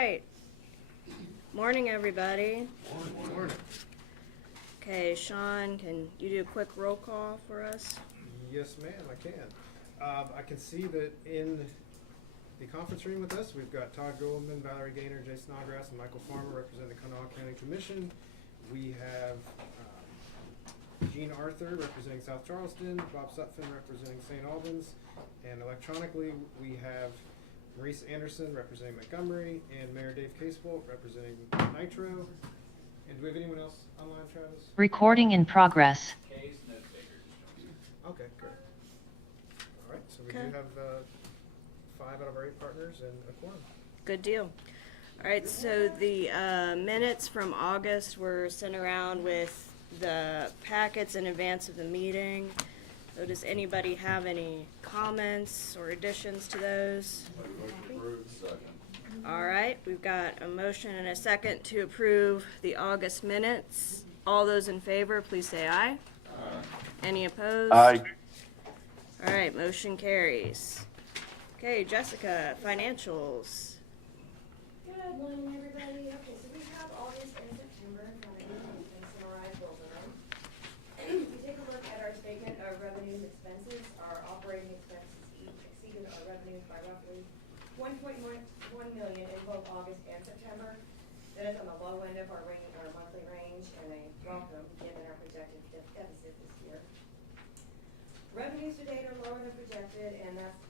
right. Morning, everybody. Morning. Okay, Sean, can you do a quick roll call for us? Yes, ma'am, I can. I can see that in the conference room with us, we've got Todd Goldman, Valerie Gaynor, Jay Snodgrass, and Michael Farmer representing the Kanawha County Commission. We have Gene Arthur representing South Charleston, Bob Sutphin representing St. Albans, and electronically we have Maurice Anderson representing Montgomery, and Mayor Dave Casebolt representing Nitro. And do we have anyone else online, Travis? Recording in progress. Okay, good. All right, so we do have 5 out of our 8 partners and a quorum. Good deal. All right, so the minutes from August were sent around with the packets in advance of the meeting. So does anybody have any comments or additions to those? All right, we've got a motion and a second to approve the August minutes. All those in favor, please say aye. Aye. Any opposed? Aye. All right, motion carries. Okay, Jessica, financials. Good morning, everybody. Okay, so we have August and September in front of you, and we can summarize both of them. If you take a look at our statement of revenues and expenses, our operating expenses each exceeded our revenues by roughly $1.1 million in both August and September. That is on the low end of our monthly range, and a welcome given our projected deficit this year. Revenues to date are lower than projected, and that's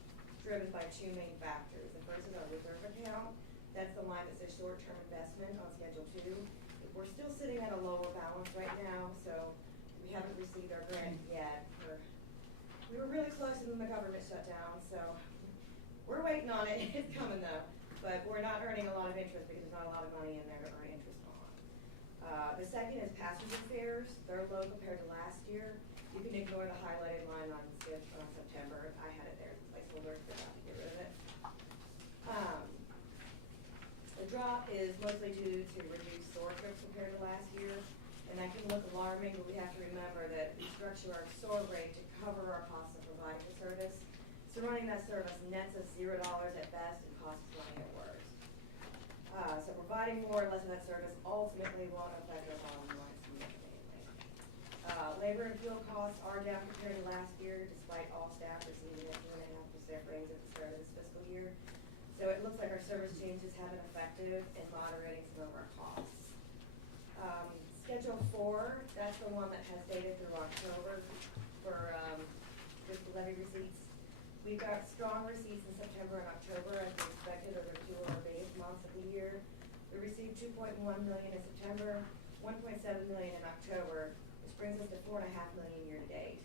driven by 2 main factors. The first is our reserve account. That's the line that says short-term investment on Schedule 2. We're still sitting at a lower balance right now, so we haven't received our grant yet. We were really close when the government shut down, so we're waiting on it. It's coming though. But we're not earning a lot of interest because there's not a lot of money in there to earn interest on. The second is passenger fares. They're low compared to last year. You can ignore the highlighted line on September. I had it there as a placeholder, forgot to get rid of it. The drop is mostly due to reduced SOAR trips compared to last year. And that can look alarming, but we have to remember that we structure our SOAR rate to cover our costs of providing the service. So running that service nets us $0 at best and costs money at worst. So providing more or less of that service ultimately won't affect our bottom line significantly. Labor and fuel costs are down compared to last year, despite all staff receiving a 2.5% raise at the start of this fiscal year. So it looks like our service changes have been effective in moderating some of our costs. Schedule 4, that's the one that has data through October for just the levy receipts. We've got strong receipts in September and October as we expected over 2 of our biggest months of the year. We received $2.1 million in September, $1.7 million in October, which brings us to $4.5 million year to date.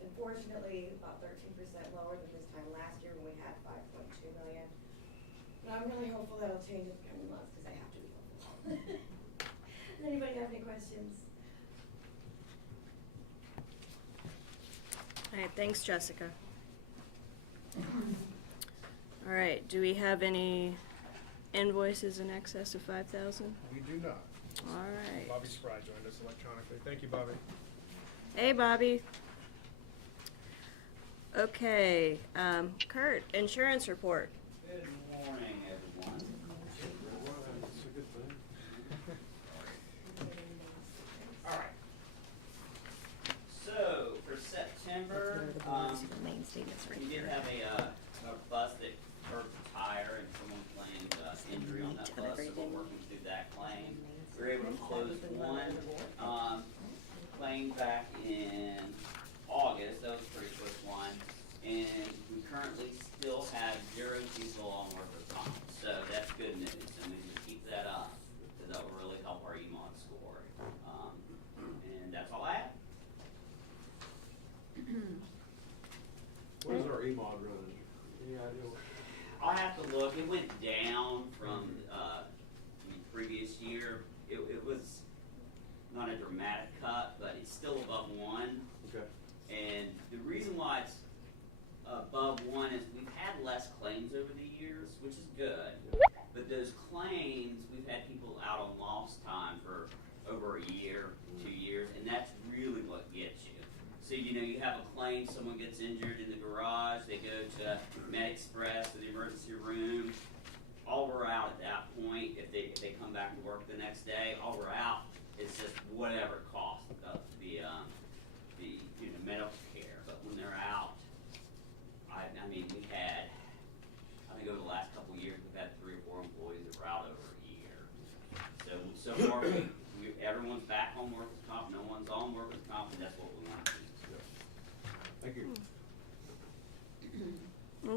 Unfortunately, about 13% lower than this time last year when we had $5.2 million. But I'm really hopeful that'll change in the coming months because I have to be hopeful. Does anybody have any questions? All right, thanks, Jessica. All right, do we have any invoices in excess of $5,000? We do not. All right. Bobby Spry joined us electronically. Thank you, Bobby. Hey, Bobby. Okay, Kurt, insurance report. Good morning, everyone. That's a good thing. All right. So for September, we did have a bus that curved a tire and someone claimed injury on that bus, so we're working through that claim. We were able to close one claim back in August. That was a pretty quick one. And we currently still have 0 people on workers' comp. So that's good news, and we can keep that up because that will really help our EMOD score. And that's all I have. What is our EMOD running? Any idea? I'll have to look. It went down from the previous year. It was not a dramatic cut, but it's still above 1. Okay. And the reason why it's above 1 is we've had less claims over the years, which is good. But those claims, we've had people out on lost time for over a year, 2 years, and that's really what gets you. So, you have a claim, someone gets injured in the garage, they go to Med Express or the emergency room. All we're out at that point, if they come back to work the next day, all we're out, it's just whatever cost of the medical care. But when they're out, I mean, we've had, I think over the last couple of years, we've had 3 or 4 employees that were out over a year. So far, everyone's back on workers' comp, no one's on workers' comp, and that's what we want to do. Thank you.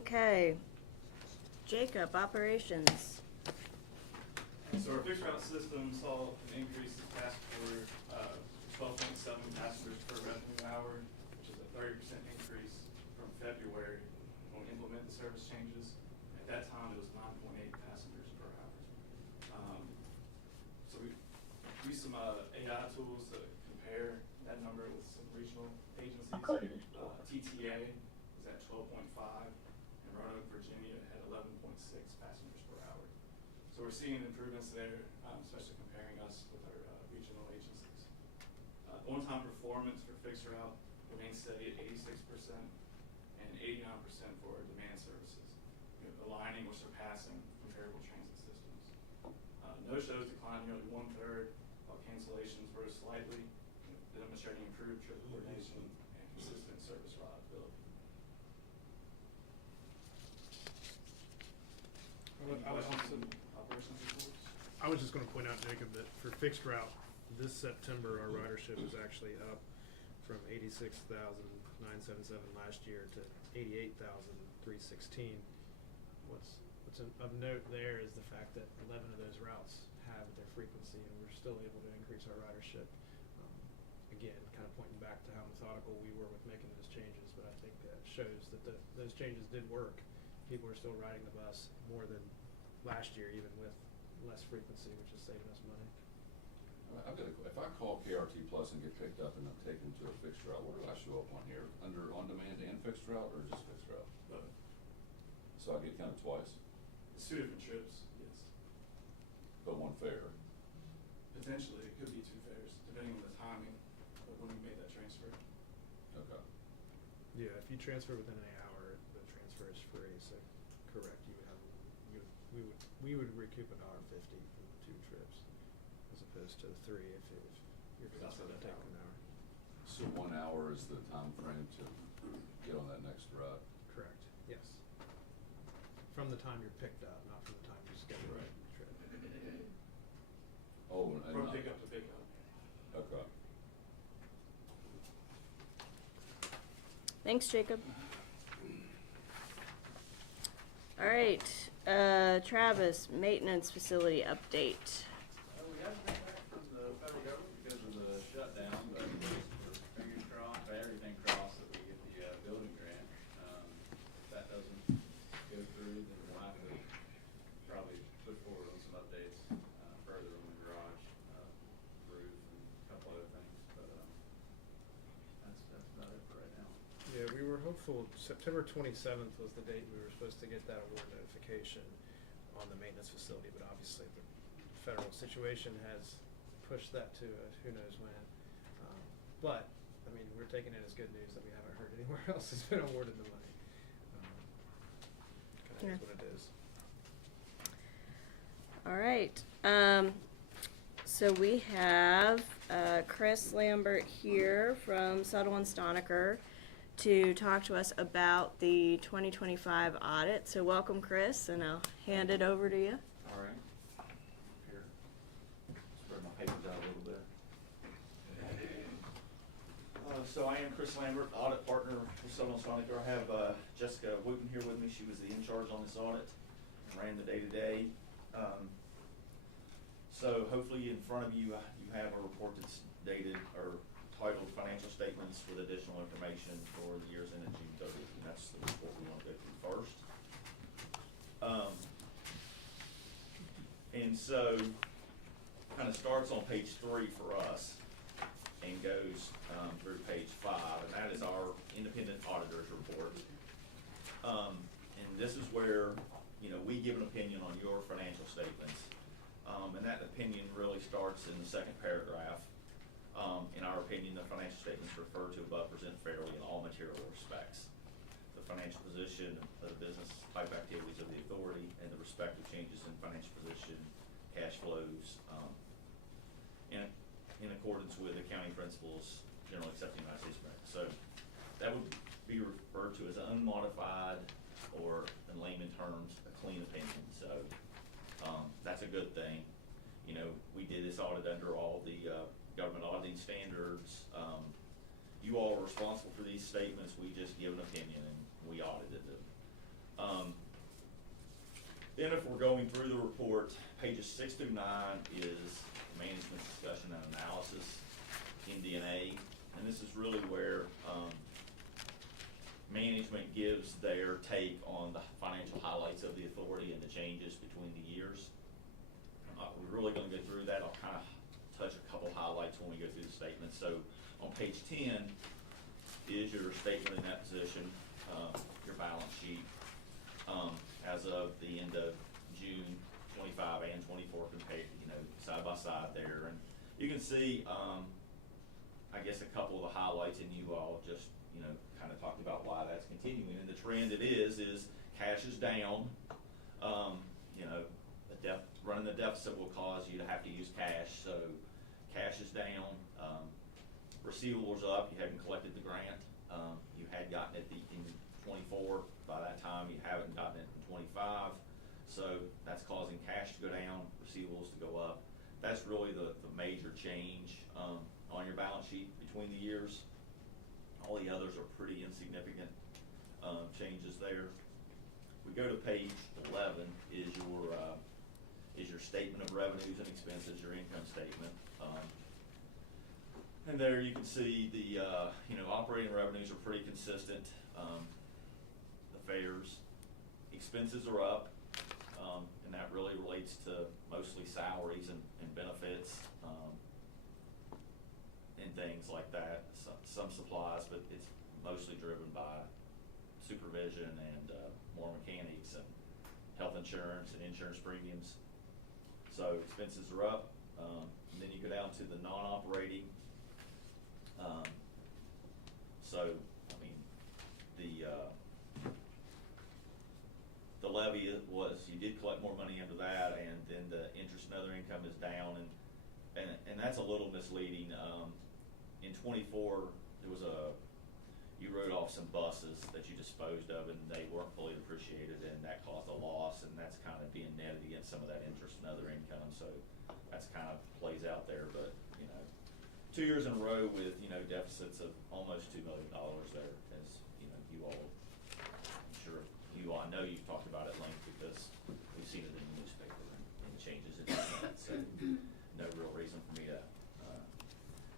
Okay. Jacob, operations. So our fixed route system saw an increase this past quarter, 12.7 passengers per revenue hour, which is a 30% increase from February when we implemented the service changes. At that time, it was 9.8 passengers per hour. So we used some AI tools to compare that number with some regional agencies. TTA was at 12.5, and Roanoke, Virginia had 11.6 passengers per hour. So we're seeing improvements there, especially comparing us with our regional agencies. On-time performance for fixed route remains steady at 86% and 89% for our demand services, aligning or surpassing comparable transit systems. No-shows declined nearly 1/3, while cancellations rose slightly, demonstrating improved trip coordination and consistent service reliability. I was just going to point out, Jacob, that for fixed route, this September our ridership is actually up from 86,977 last year to 88,316. What's of note there is the fact that 11 of those routes have their frequency, and we're still able to increase our ridership. Again, kind of pointing back to how methodical we were with making those changes, but I think that shows that those changes did work. People are still riding the bus more than last year, even with less frequency, which is saving us money. If I call KRT Plus and get picked up and I'm taken to a fixed route, where do I show up on here? Under on demand and fixed route, or just fixed route? Both. So I get counted twice, It's 2 different trips, yes. but one fare. Potentially, it could be 2 fares, depending on the timing of when we made that transfer. Okay. Yeah, if you transfer within an hour, the transfer is free. So, correct, we would recoup $1.50 from the 2 trips, as opposed to 3 if you're transferred to take an hour. So 1 hour is the time frame to get on that next route. Correct. Yes. From the time you're picked up, not from the time you schedule Right. the trip. Oh, and From not- pickup to pickup. Okay. Thanks, Jacob. All right, Travis, maintenance facility update. We haven't been back from the federal government because of the shutdown, but we're fingers crossed, everything crossed that we get the building grant. If that doesn't go through, then we'll have to probably put forward on some updates further on the garage, roof, and a couple other things. But that's about it for right now. Yeah, we were hopeful September 27th was the date we were supposed to get that award notification on the maintenance facility, but obviously the federal situation has pushed that to who knows when. But, I mean, we're taking it as good news that we haven't heard anywhere else has been awarded the money. Kind of is what it is. All right, so we have Chris Lambert here from Suttle and Stoniker to talk to us about the 2025 audit. So welcome, Chris, and I'll hand it over to you. All right. Here, spread my papers out a little bit. So I am Chris Lambert, audit partner with Suttle and Stoniker. I have Jessica Wooten here with me. She was the in charge on this audit and ran the day-to-day. So hopefully in front of you, you have a report that's dated or titled Financial Statements with additional information for the years ended June 30th, and that's the report we want to go through first. And so, kind of starts on page 3 for us and goes through page 5, and that is our independent auditor's report. And this is where, we give an opinion on your financial statements. And that opinion really starts in the second paragraph. In our opinion, the financial statements referred to above present fairly in all material respects. The financial position of the business type activities of the authority and the prospective changes in financial position, cash flows, in accordance with accounting principles, generally accepted United States practice. So that would be referred to as unmodified, or in layman terms, a clean opinion. So that's a good thing. You know, we did this audit under all the government auditing standards. You all are responsible for these statements. We just give an opinion, and we audited them. Then if we're going through the report, pages 6 through 9 is management discussion and analysis, MD&A, and this is really where management gives their take on the financial highlights of the authority and the changes between the years. We're really going to go through that. I'll kind of touch a couple highlights when we go through the statements. So on page 10 is your statement in that position, your balance sheet as of the end of June 25 and 24 compared, side by side there. And you can see, I guess, a couple of the highlights, and you all just, kind of talked about why that's continuing. And the trend it is cash is down. Running the deficit will cause you to have to use cash, so cash is down. Receivables up. You hadn't collected the grant. You had gotten it in 24. By that time, you haven't gotten it in 25. So that's causing cash to go down, receivables to go up. That's really the major change on your balance sheet between the years. All the others are pretty insignificant changes there. We go to page 11 is your statement of revenues and expenses, your income statement. And there you can see the operating revenues are pretty consistent. The fares, expenses are up, and that really relates to mostly salaries and benefits and things like that. Some supplies, but it's mostly driven by supervision and more mechanics and health insurance and insurance premiums. So expenses are up. And then you go down to the non-operating. The levy was, you did collect more money under that, and then the interest and other income is down, and that's a little misleading. In 24, you wrote off some buses that you disposed of, and they weren't fully depreciated, and that caused a loss, and that's kind of being netted against some of that interest and other income. So that's kind of plays out there, but 2 years in a row with deficits of almost $2 million there, as you all, I'm sure I know you've talked about it at length because we've seen it in the newspaper and changes in that. So no real reason for me to.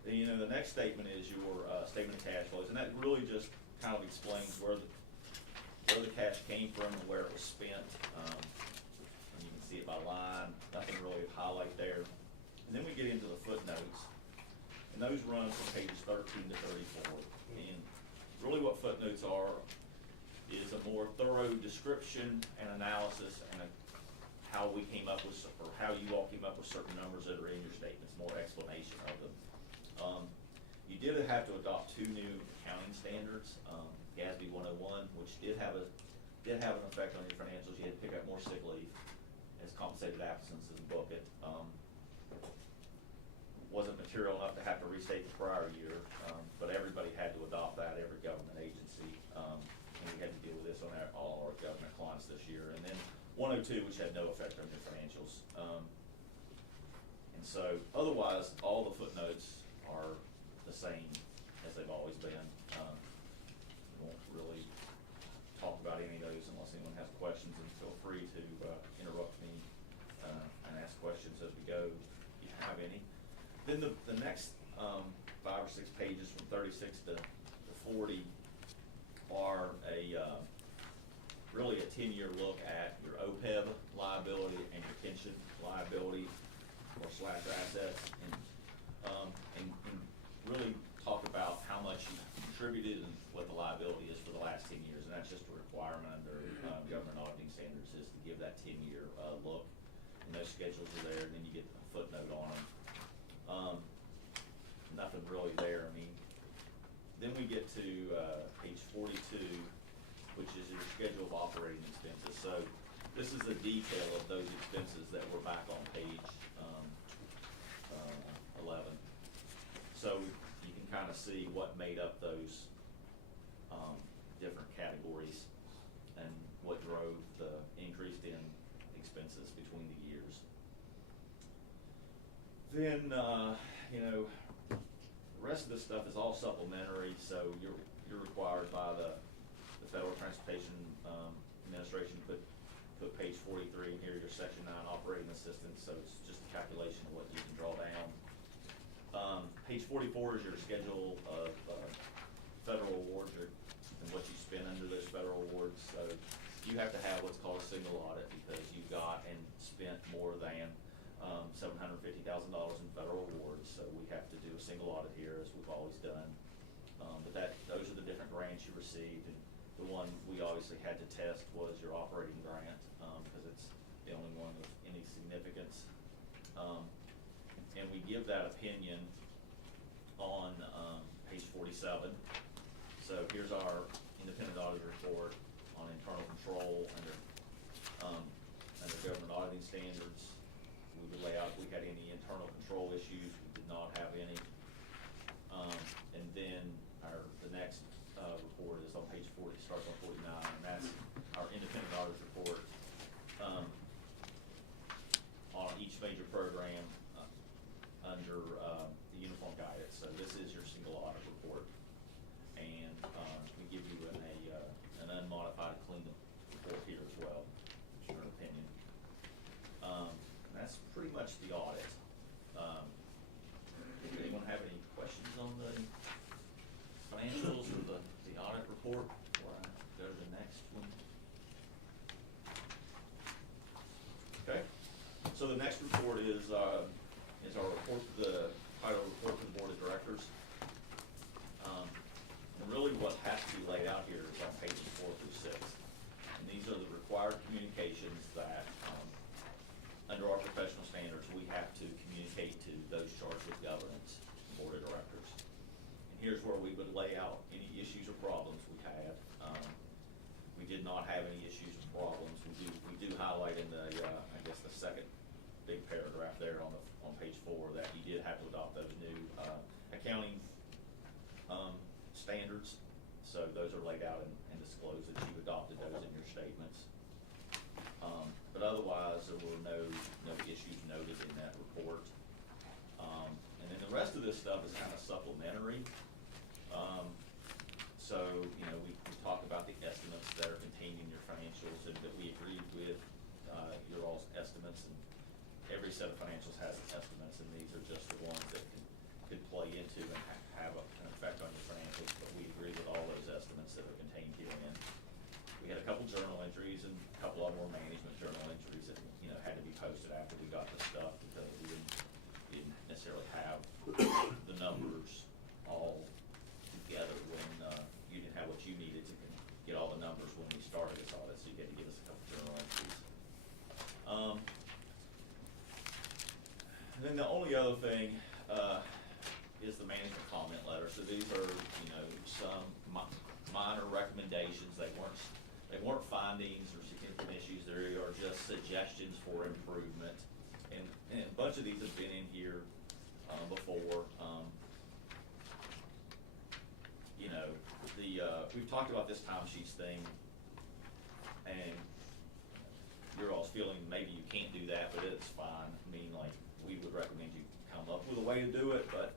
The next statement is your statement of cash flows, and that really just kind of explains where the cash came from and where it was spent. And you can see it by line. Nothing really to highlight there. And then we get into the footnotes, and those run from pages 13 to 34. And really, what footnotes are is a more thorough description and analysis and how we came up with, or how you all came up with certain numbers that are in your statements, more explanation of them. You did have to adopt 2 new accounting standards, GASB 101, which did have an effect on your financials. You had to pick up more sick leave as compensated absences and book it. Wasn't material enough to have to restate the prior year, but everybody had to adopt that, every government agency, and we had to deal with this on all our government clients this year. And then 102, which had no effect on your financials. And so otherwise, all the footnotes are the same as they've always been. We won't really talk about any of those unless anyone has questions, and feel free to interrupt me and ask questions as we go if you have any. Then the next 5 or 6 pages from 36 to 40 are really a 10-year look at your OPEB liability and your pension liability or / assets, and really talk about how much you contributed and what the liability is for the last 10 years. And that's just a requirement under government auditing standards, is to give that 10-year look. And those schedules are there, and then you get a footnote on them. Nothing really there. Then we get to page 42, which is your schedule of operating expenses. So this is the detail of those expenses that were back on page, 11. So you can kind of see what made up those, different categories and what drove the increase in expenses between the years. Then, the rest of this stuff is all supplementary, so you're required by the Federal Transportation, Administration to put page 43 in here, your section 9 operating assistance, so it's just a calculation of what you can draw down. Page 44 is your schedule of, federal awards and what you spend under those federal awards. So you have to have what's called a single audit because you got and spent more than $750,000 in federal awards. So we have to do a single audit here, as we've always done. But those are the different grants you received, and the one we obviously had to test was your operating grant because it's the only one of any significance. And we give that opinion on page 47. So here's our independent audit report on internal control under government auditing standards. We would lay out if we had any internal control issues. We did not have any. And then the next report is on page 40, starts on 49, and that's our independent audit report on each major program under the uniform guidance. So this is your single audit report, and we give you an unmodified clean report here as well. It's your opinion. And that's pretty much the audit. Does anyone have any questions on the financials or the audit report before I go to the next one? Okay. So the next report is our report to the title report to the board of directors. And really what has to be laid out here is on pages 4 through 6. And these are the required communications that, under our professional standards, we have to communicate to those charged with governance, board of directors. And here's where we would lay out any issues or problems we had. We did not have any issues or problems. We do highlight in the, I guess the second big paragraph there on page 4 that you did have to adopt those new accounting standards. So those are laid out and disclosed that you adopted those in your statements. But otherwise, there were no issues noted in that report. And then the rest of this stuff is kind of supplementary. So, we talk about the estimates that are contained in your financials and that we agreed with your all's estimates. And every set of financials has its estimates, and these are just the ones that could play into and have an effect on your financials. But we agree with all those estimates that are contained herein. We had a couple journal entries and a couple of more management journal entries that had to be posted after we got the stuff because we didn't necessarily have the numbers all together when you didn't have what you needed to get all the numbers when we started this audit. So you had to give us a couple journal entries. And then the only other thing is the management comment letter. So these are some minor recommendations. They weren't findings or significant issues. They are just suggestions for improvement. And a bunch of these have been in here before. We've talked about this timesheets thing, and you're all feeling maybe you can't do that, but it's fine. I mean, like, we would recommend you come up with a way to do it, but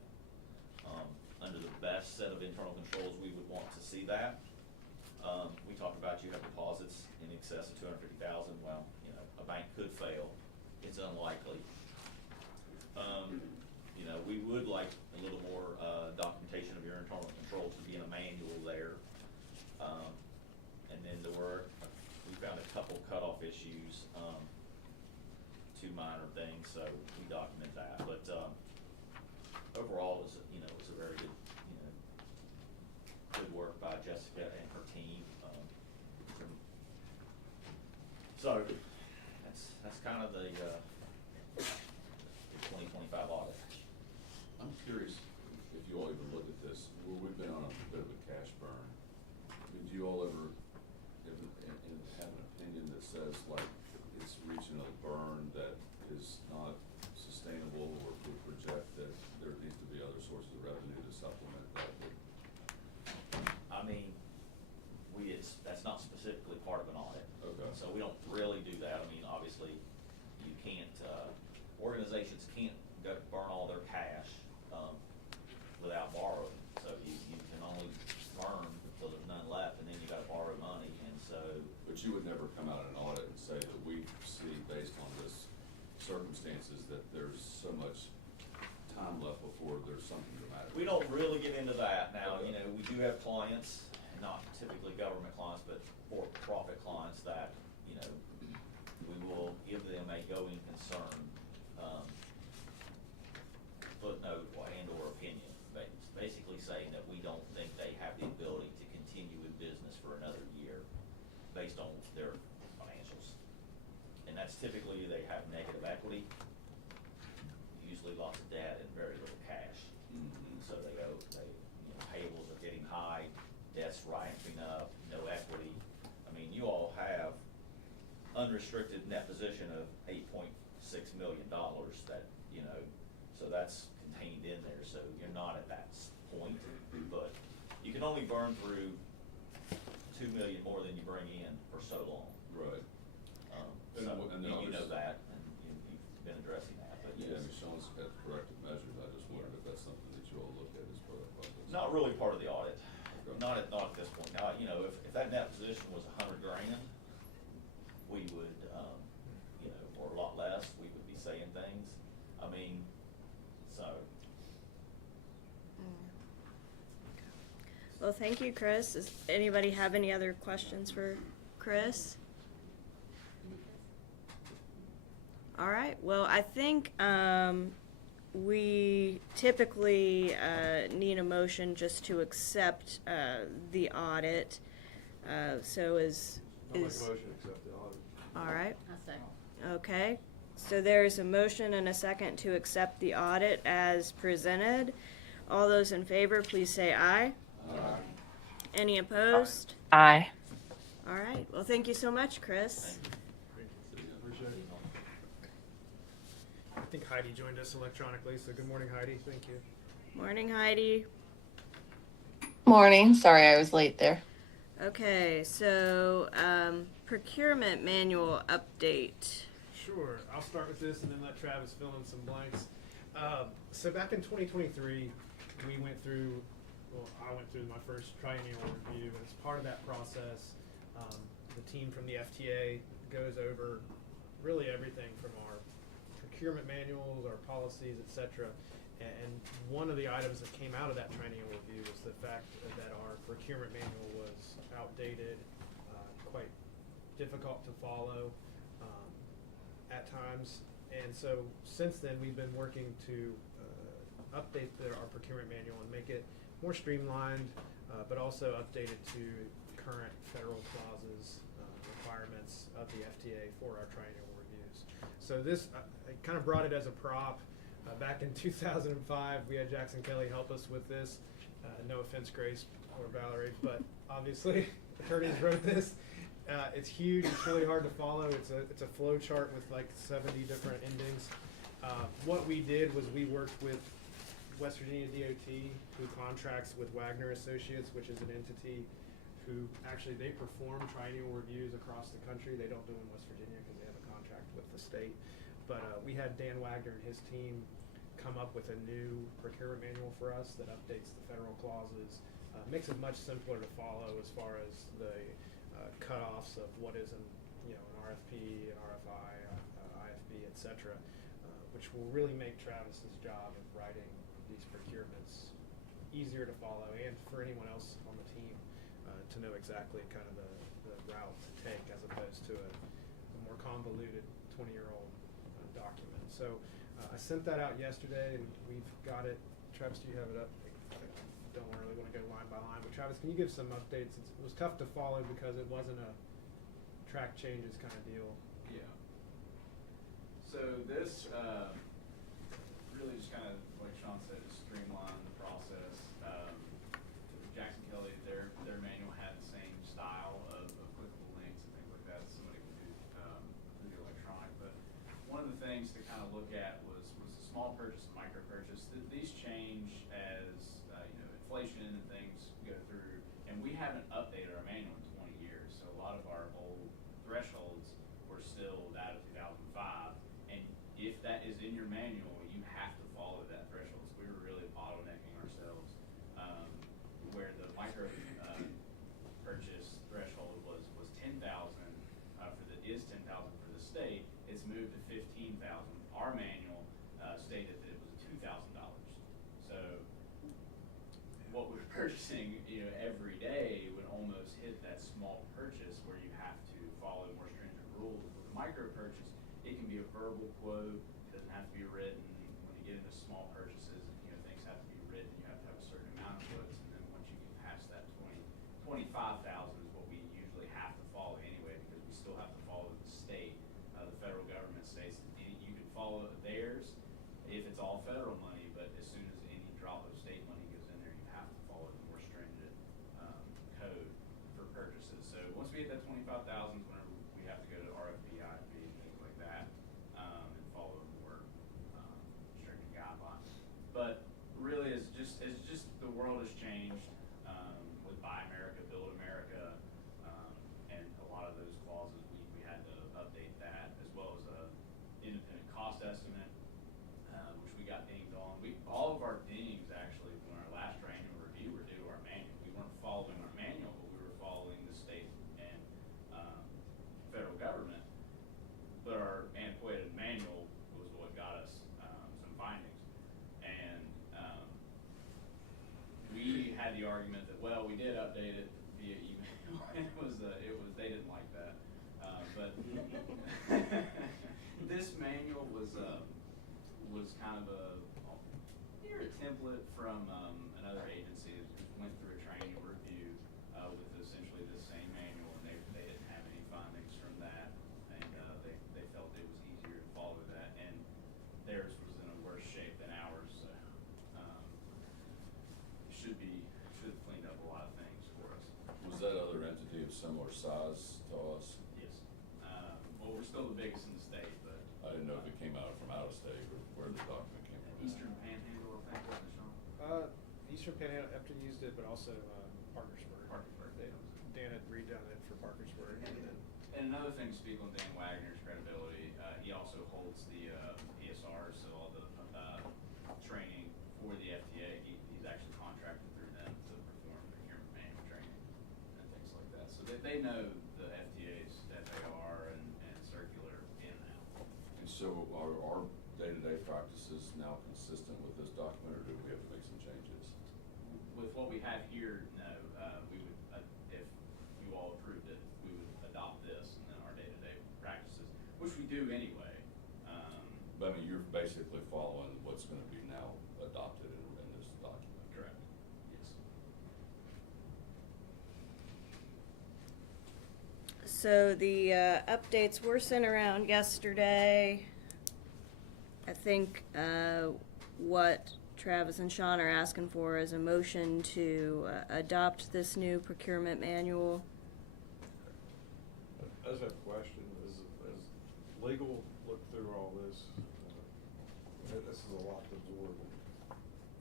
under the best set of internal controls, we would want to see that. We talked about you have deposits in excess of $250,000. Well, a bank could fail. It's unlikely. We would like a little more documentation of your internal controls to be in a manual there. And then we found a couple cutoff issues, 2 minor things, so we document that. But overall, it's a very good, good work by Jessica and her team. So that's kind of the 2025 audit. I'm curious if you all even look at this. We've been on a bit of a cash burn. Did you all ever have an opinion that says, like, you would never come out in an audit and say that we see, based on this circumstances, that there's so much time left before there's something dramatic. We don't really get into that now. You know, we do have clients, not typically government clients, but for-profit clients that, you know, we will give them a going concern footnote and or opinion, basically saying that we don't think they have the ability to continue in business for another year based on their financials. And that's typically they have negative equity, usually lots of debt and very little cash. So they owe, you know, payables are getting high, debt's ramping up, no equity. I mean, you all have unrestricted net position of $8.6 million that, you know, so that's contained in there, so you're not at that point, but you can only burn through $2 million more than you bring in for so long. Right. So And then you know others- that, and you've been addressing that, but Yeah, yes. Sean's had corrective measures. I just wondered if that's something that you all look at as part of the process. Not really part of the audit, Okay. not at this point. Now, you know, if that net position was $100 grand, we would, you know, or a lot less, we would be saying things. I mean, so. Well, thank you, Chris. Does anybody have any other questions for Chris? All right, well, I think we typically need a motion just to accept the audit. So is. I'll make a motion to accept the audit. All right, I'll second. okay. So there's a motion and a second to accept the audit as presented. All those in favor, please say aye. Any opposed? Aye. All right, well, thank you so much, Chris. Appreciate it. I think Heidi joined us electronically, so good morning, Heidi. Thank you. Morning, Heidi. Morning. Sorry I was late there. Okay, so procurement manual update. Sure. I'll start with this and then let Travis fill in some blanks. So back in 2023, we went through, well, I went through my first triennial review. And as part of that process, the team from the FTA goes over really everything from our procurement manuals, our policies, etc. And one of the items that came out of that triennial review was the fact that our procurement manual was outdated, quite difficult to follow at times. And so since then, we've been working to update our procurement manual and make it more streamlined, but also updated to current federal clauses, requirements of the FTA for our triennial reviews. So this, I kind of brought it as a prop. Back in 2005, we had Jackson Kelly help us with this. No offense, Grace or Valerie, but obviously attorneys wrote this. It's huge. It's really hard to follow. It's a flow chart with like 70 different endings. What we did was we worked with West Virginia DOT, who contracts with Wagner Associates, which is an entity who actually they perform triennial reviews across the country. They don't do them in West Virginia because they have a contract with the state. But we had Dan Wagner and his team come up with a new procurement manual for us that updates the federal clauses, makes it much simpler to follow as far as the cutoffs of what is an RFP, an RFI, IFB, etc., which will really make Travis's job of writing these procurements easier to follow and for anyone else on the team to know exactly kind of the route to take as opposed to a more convoluted 20-year-old document. So I sent that out yesterday and we've got it. Travis, do you have it up? I don't really want to go line by line, but Travis, can you give some updates? It was tough to follow because it wasn't a track changes kind of deal. Yeah. So this really just kind of, like Sean said, is streamline the process. Jackson Kelly, their manual had the same style of clickable links and things like that. Somebody could do through the electronic. But one of the things to kind of look at was the small purchase and micro purchase. These change as inflation and things go through, and we haven't updated our manual in 20 years. So a lot of our old thresholds were still that of 2005. And if that is in your manual, you have to follow that threshold. So we were really bottlenecking ourselves. Where the micro purchase threshold was 10,000, micro purchase, it can be a verbal quote, it doesn't have to be written. When you get into small purchases, things have to be written, you have to have a certain amount of quotes, and then once you get past that 25,000 is what we usually have to follow anyway, because we still have to follow the state. The federal government states that you can follow theirs if it's all federal money, but as soon as any drop of state money goes in there, you have to follow the more stringent code for purchases. So once we hit that 25,000, whenever we have to go to RFP, IFP, and things like that, and follow more stringent guidelines. But really, it's just the world has changed with Buy America, Build America, and a lot of those clauses we had to update that, as well as a independent cost estimate, which we got dinged on. All of our dings actually when our last training review were due to our manual. We weren't following our manual, but we were following the state and federal government. But our antiquated manual was what got us some findings. And we had the argument that, well, we did update it via email. It was they didn't like that. But this manual was kind of a template from another agency that went through a training review with essentially the same manual, and they didn't have any findings from that, and they felt it was easier to follow that, and theirs was in a worse shape than ours, so should have cleaned up a lot of things for us. Was that other entity of similar size to us? Yes. Well, we're still the biggest in the state, but I didn't know if it came out of state or where the document came from. Eastern Panhandle, I think, wasn't it, Sean? Eastern Panhandle, Epton used it, but also Parkersburg. Parkersburg. Dan had redone it for Parkersburg, and then And another thing to speak on Dan Wagner's credibility, he also holds the PSR, so all the training for the FTA, he's actually contracted through them to perform procurement manual training and things like that. So they know the FTA's FAR and circular in and out. And so are our day-to-day practices now consistent with this document, or do we have to make some changes? With what we have here, no, we would, if you all approved it, we would adopt this and then our day-to-day practices, which we do anyway. But I mean, you're basically following what's gonna be now adopted in this document. Correct, yes. So the updates were sent around yesterday. I think what Travis and Sean are asking for is a motion to adopt this new procurement manual. I just have a question. As legal looked through all this, this is a lot to absorb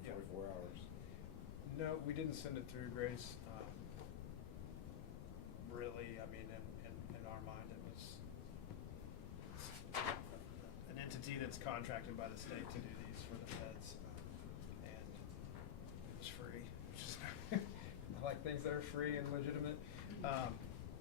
in 24 hours. no, we didn't send it through, Grace. Really, I mean, in our mind, it was an entity that's contracted by the state to do these for the feds, and it was free. I like things that are free and legitimate.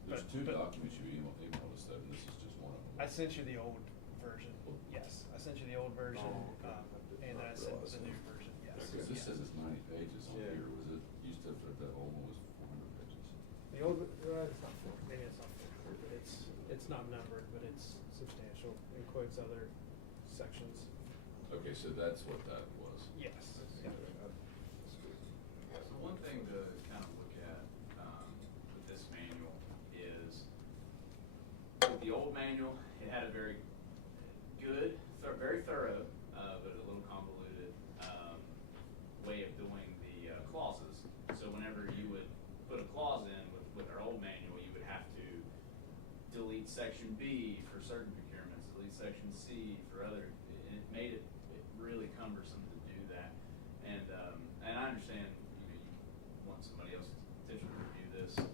There's two documents you emailed us, though, and this is just one of them. I sent you the old version. Yes, I sent you the old version, and then I sent the new version. Yes. Because this says it's 90 pages on Yeah. here. Was it, used to, the old one was 400 pages? The old, it's not four. Maybe it's not 400, but it's not numbered, but it's substantial. Includes other sections. Okay, so that's what that was. Yes. Yeah. So one thing to kind of look at with this manual is, with the old manual, it had a very good, very thorough, but a little convoluted way of doing the clauses. So whenever you would put a clause in with our old manual, you would have to delete section B for certain procurements, delete section C for other, and it made it really cumbersome to do that. And I understand, you want somebody else to potentially review this, and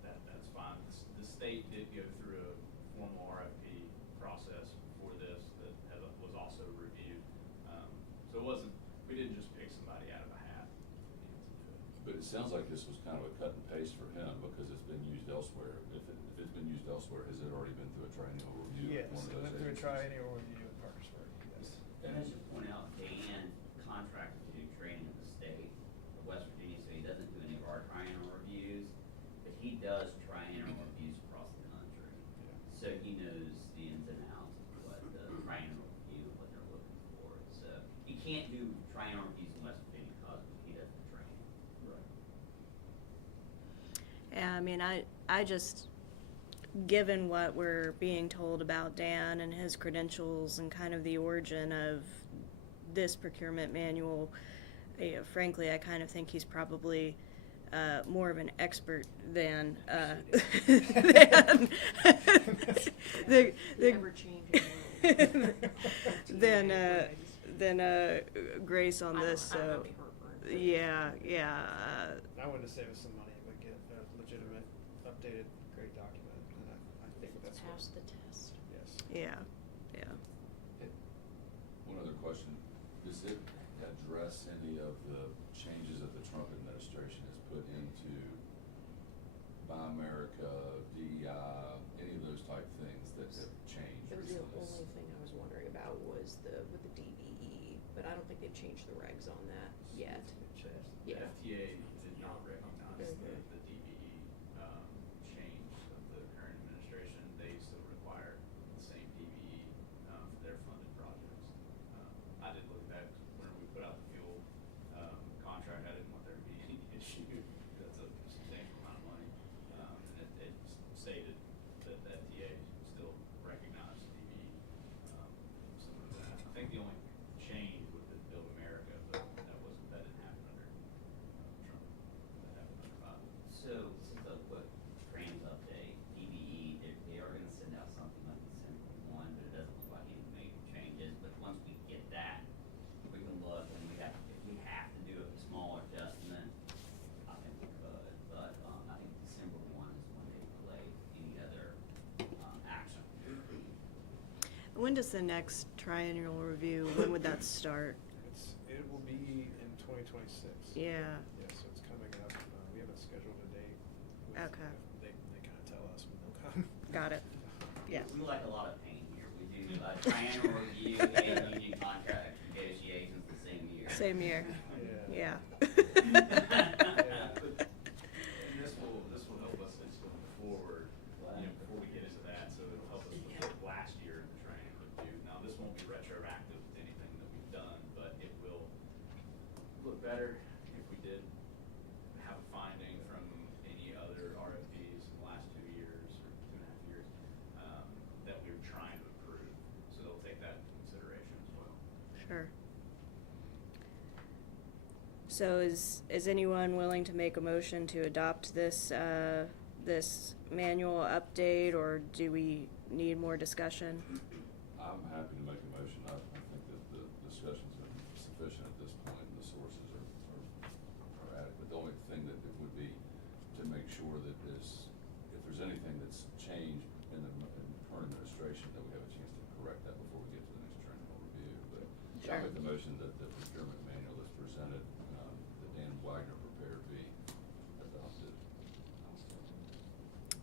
that's fine. The state did go through a formal RFP process for this that was also reviewed. So it wasn't, we didn't just pick somebody out of a hat to do it. But it sounds like this was kind of a cut and paste for him because it's been used elsewhere. If it's been used elsewhere, has it already been through a training or review? Yes, with one it of went those through a agencies? triennial review in Parkersburg. Yes. And I should point out, Dan contracted to do training in the state of West Virginia, so he doesn't do any of our triennial reviews, but he does triennial reviews across the country. I mean, I just, given what we're being told about Dan and his credentials and kind of the origin of this procurement manual, frankly, I kind of think he's probably more of an expert than the ever-changing than Grace on this. So yeah. I wanted to save us some money, but get a legitimate, updated, great document, and I think that's what. Pass the test. Yes. Yeah. One other question, does it address any of the changes that the Trump administration has put into Buy America, DEI, any of those type things that have changed That was the recently? only thing I was wondering about was with the DBE, but I don't think they've changed the regs on that yet. The Yeah. FTA did not recognize the Mhm. DBE, change of the current administration. They still require the same DBE, for their funded projects. I did look back when we put out the fuel, contract, I didn't want there to be any issue. That's a substantial amount of money. And it stated that the FTA still recognized DBE, similar to that. I think the only change would have been Build America, but that didn't happen under Trump. That happened under Biden. So, since the Trans update, DBE, they are gonna send out something like December 1, but it doesn't look like any major changes, but once we get that, we can look, and if we have to do a small adjustment, I think we could, but, I think December 1 is when they relay any other, action. When does the next triennial review? When would that start? It will be in 2026. Yeah. Yeah, so it's coming up. We haven't scheduled a date. Okay. They kind of tell us when they'll come. Got it. Yeah. We like a lot of pain here. We do a triennial review and union contract negotiations the same year. Same year. Yeah. Yeah. And this will help us as going forward, before we get into that, so it'll help us with the last year in the training review. Now, this won't be retroactive to anything that we've done, but it will look better if we did have a finding from any other RFPs in the last 2 years or 2.5 years, that we were trying to improve. So they'll take that into consideration as well. Sure. So is anyone willing to make a motion to adopt this this manual update, or do we need more discussion? I'm happy to make a motion. I think that the discussions are sufficient at this point, and the sources are adequate. The only thing that it would be to make sure that if there's anything that's changed in the current administration, that we have a chance to correct that before we get to the next triennial review. But Sure. I make the motion that the procurement manual that's presented, that Dan Wagner prepared, be adopted.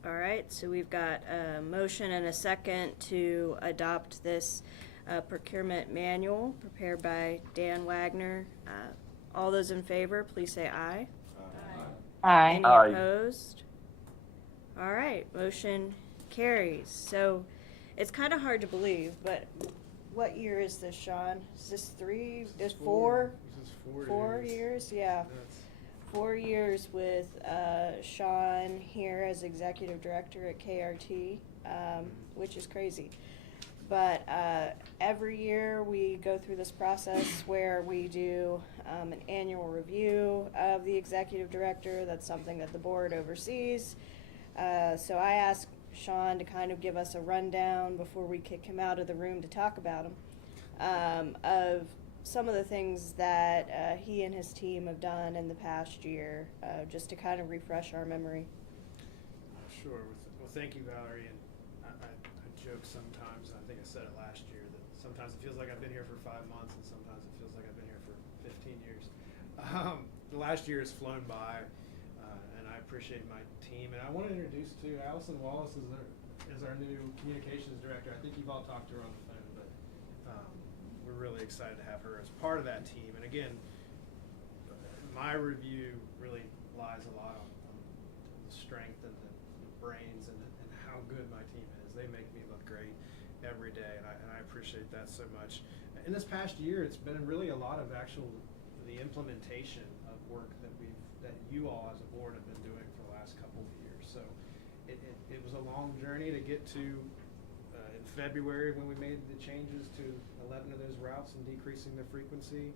All right, so we've got a motion and a second to adopt this procurement manual prepared by Dan Wagner. All those in favor, please say aye. Any opposed? All right, motion carries. So it's kind of hard to believe, but what year is this, Sean? Is this four? This is 4 4 years, yeah. That's 4 years with Sean here as executive director at KRT, which is crazy. But every year we go through this process where we do an annual review of the executive director. That's something that the board oversees. So I asked Sean to kind of give us a rundown before we kick him out of the room to talk about him, of some of the things that he and his team have done in the past year, just to kind of refresh our memory. Sure. Well, thank you, Valerie. And I joke sometimes, I think I said it last year, that sometimes it feels like I've been here for 5 months, and sometimes it feels like I've been here for 15 years. The last year has flown by, and I appreciate my team. And I want to introduce to Allison Wallace as our new communications director. I think you've all talked to her on the phone, but we're really excited to have her as part of that team. And again, my review really lies a lot on the strength and the brains and how good my team is. They make me look great every day, and I appreciate that so much. In this past year, it's been really a lot of the implementation of work that you all as a board have been doing for the last couple of years. journey to get to in February when we made the changes to 11 of those routes and decreasing the frequency.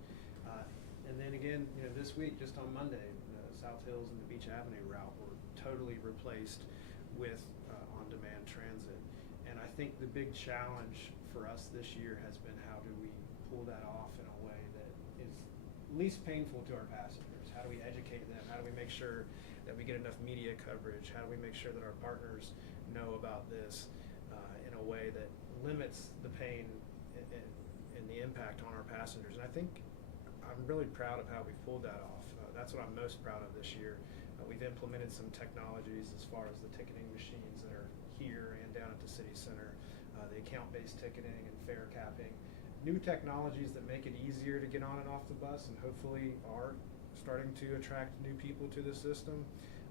And then again, this week, just on Monday, the South Hills and the Beach Avenue route were totally replaced with on-demand transit. And I think the big challenge for us this year has been how do we pull that off in a way that is least painful to our passengers? How do we educate them? How do we make sure that we get enough media coverage? How do we make sure that our partners know about this in a way that limits the pain and the impact on our passengers? And I think I'm really proud of how we've pulled that off. That's what I'm most proud of this year. We've implemented some technologies as far as the ticketing machines that are here and down at the city center, the account-based ticketing and fare capping, new technologies that make it easier to get on and off the bus and hopefully are starting to attract new people to the system,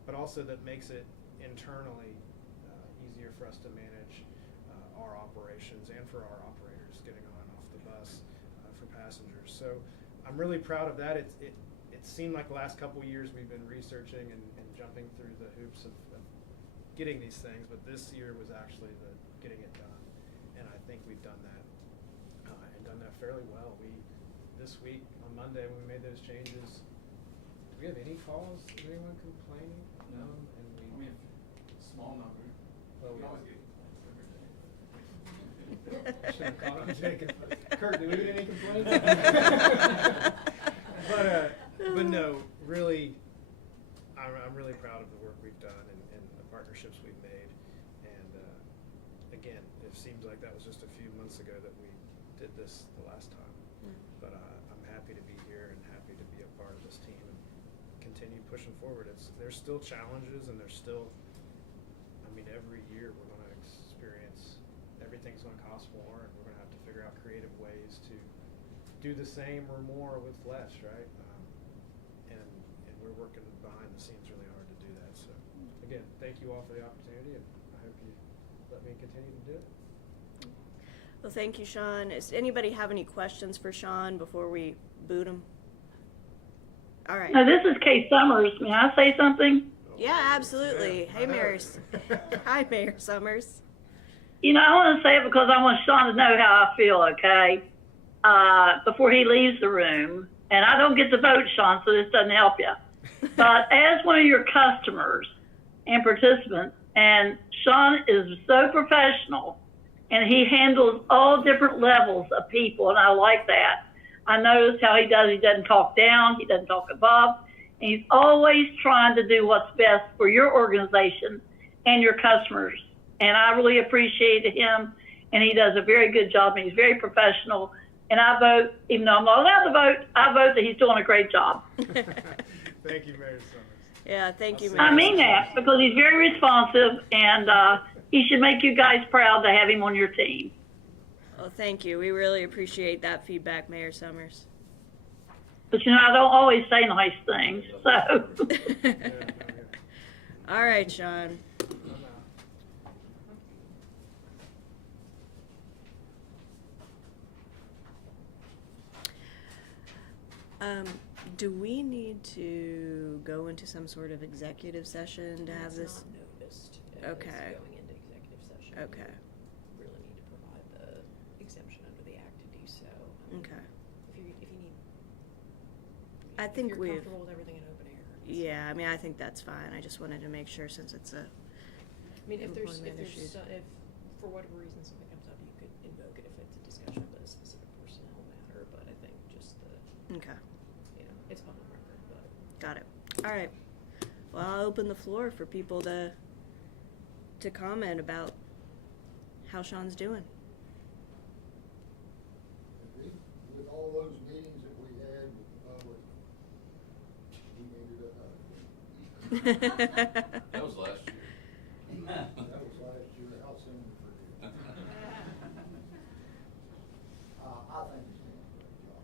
but also that makes it internally easier for us to manage our operations and for our operators getting on and off the bus for passengers. So I'm really proud of that. It seemed like the last couple of years we've been researching and jumping through the hoops of getting these things, but this year was actually the getting it done. And I think we've done that and done that fairly well. This week on Monday when we made those changes, do we have any calls? Is anyone complaining? No. And We have a small number. Well, We always get complaints every day. should have called him Jacob. Kurt, did we get any complaints? But no, really, I'm really proud of the work we've done and the partnerships we've made. And again, it seems like that was just a few months ago that we did this the last time. But I'm happy to be here and happy to be a part of this team and continue pushing forward. There's still challenges and there's still, every year we're going to experience, everything's going to cost more and we're going to have to figure out creative ways to do the same or more with less, right? And we're working behind the scenes really hard to do that. So again, thank you all for the opportunity and I hope you let me continue to do it. Well, thank you, Sean. Does anybody have any questions for Sean before we boot him? All right. Now, this is Kay Summers. May I say something? Yeah, absolutely. Hey, Mayor. Hi, Mayor Summers. I want to say it because I want Sean to know how I feel, okay? Before he leaves the room. And I don't get to vote, Sean, so this doesn't help you. But as one of your customers and participants, and Sean is so professional, and he handles all different levels of people, and I like that. I notice how he does. He doesn't talk down. He doesn't talk above. And he's always trying to do what's best for your organization and your customers. And I really appreciate him, and he does a very good job, and he's very professional. And I vote, even though I'm not allowed to vote, I vote that he's doing a great job. Thank you, Mayor Summers. Yeah, thank you, Mayor. I mean that because he's very responsive, and he should make you guys proud to have him on your team. Well, thank you. We really appreciate that feedback, Mayor Summers. But I don't always say nice things, so. All right, Sean. Do we need to go into some sort of executive session to have this? It's not noticed Okay. as going into executive session. Okay. We really need to provide the exemption under the act to do so. Okay. If you need. I if think you're we've. comfortable with everything in open air. Yeah, I think that's fine. I just wanted to make sure since it's a. If there's, employment issues. if for whatever reason something comes up, you could invoke it if it's a discussion of a specific personnel matter, but I think just Okay. It's public record, but. Got it. All right. Well, I'll open the floor for people to comment about how Sean's doing. With all those meetings that we had with the public, we needed a That was last year. That was last year. How soon we forget? I think he's doing a great job.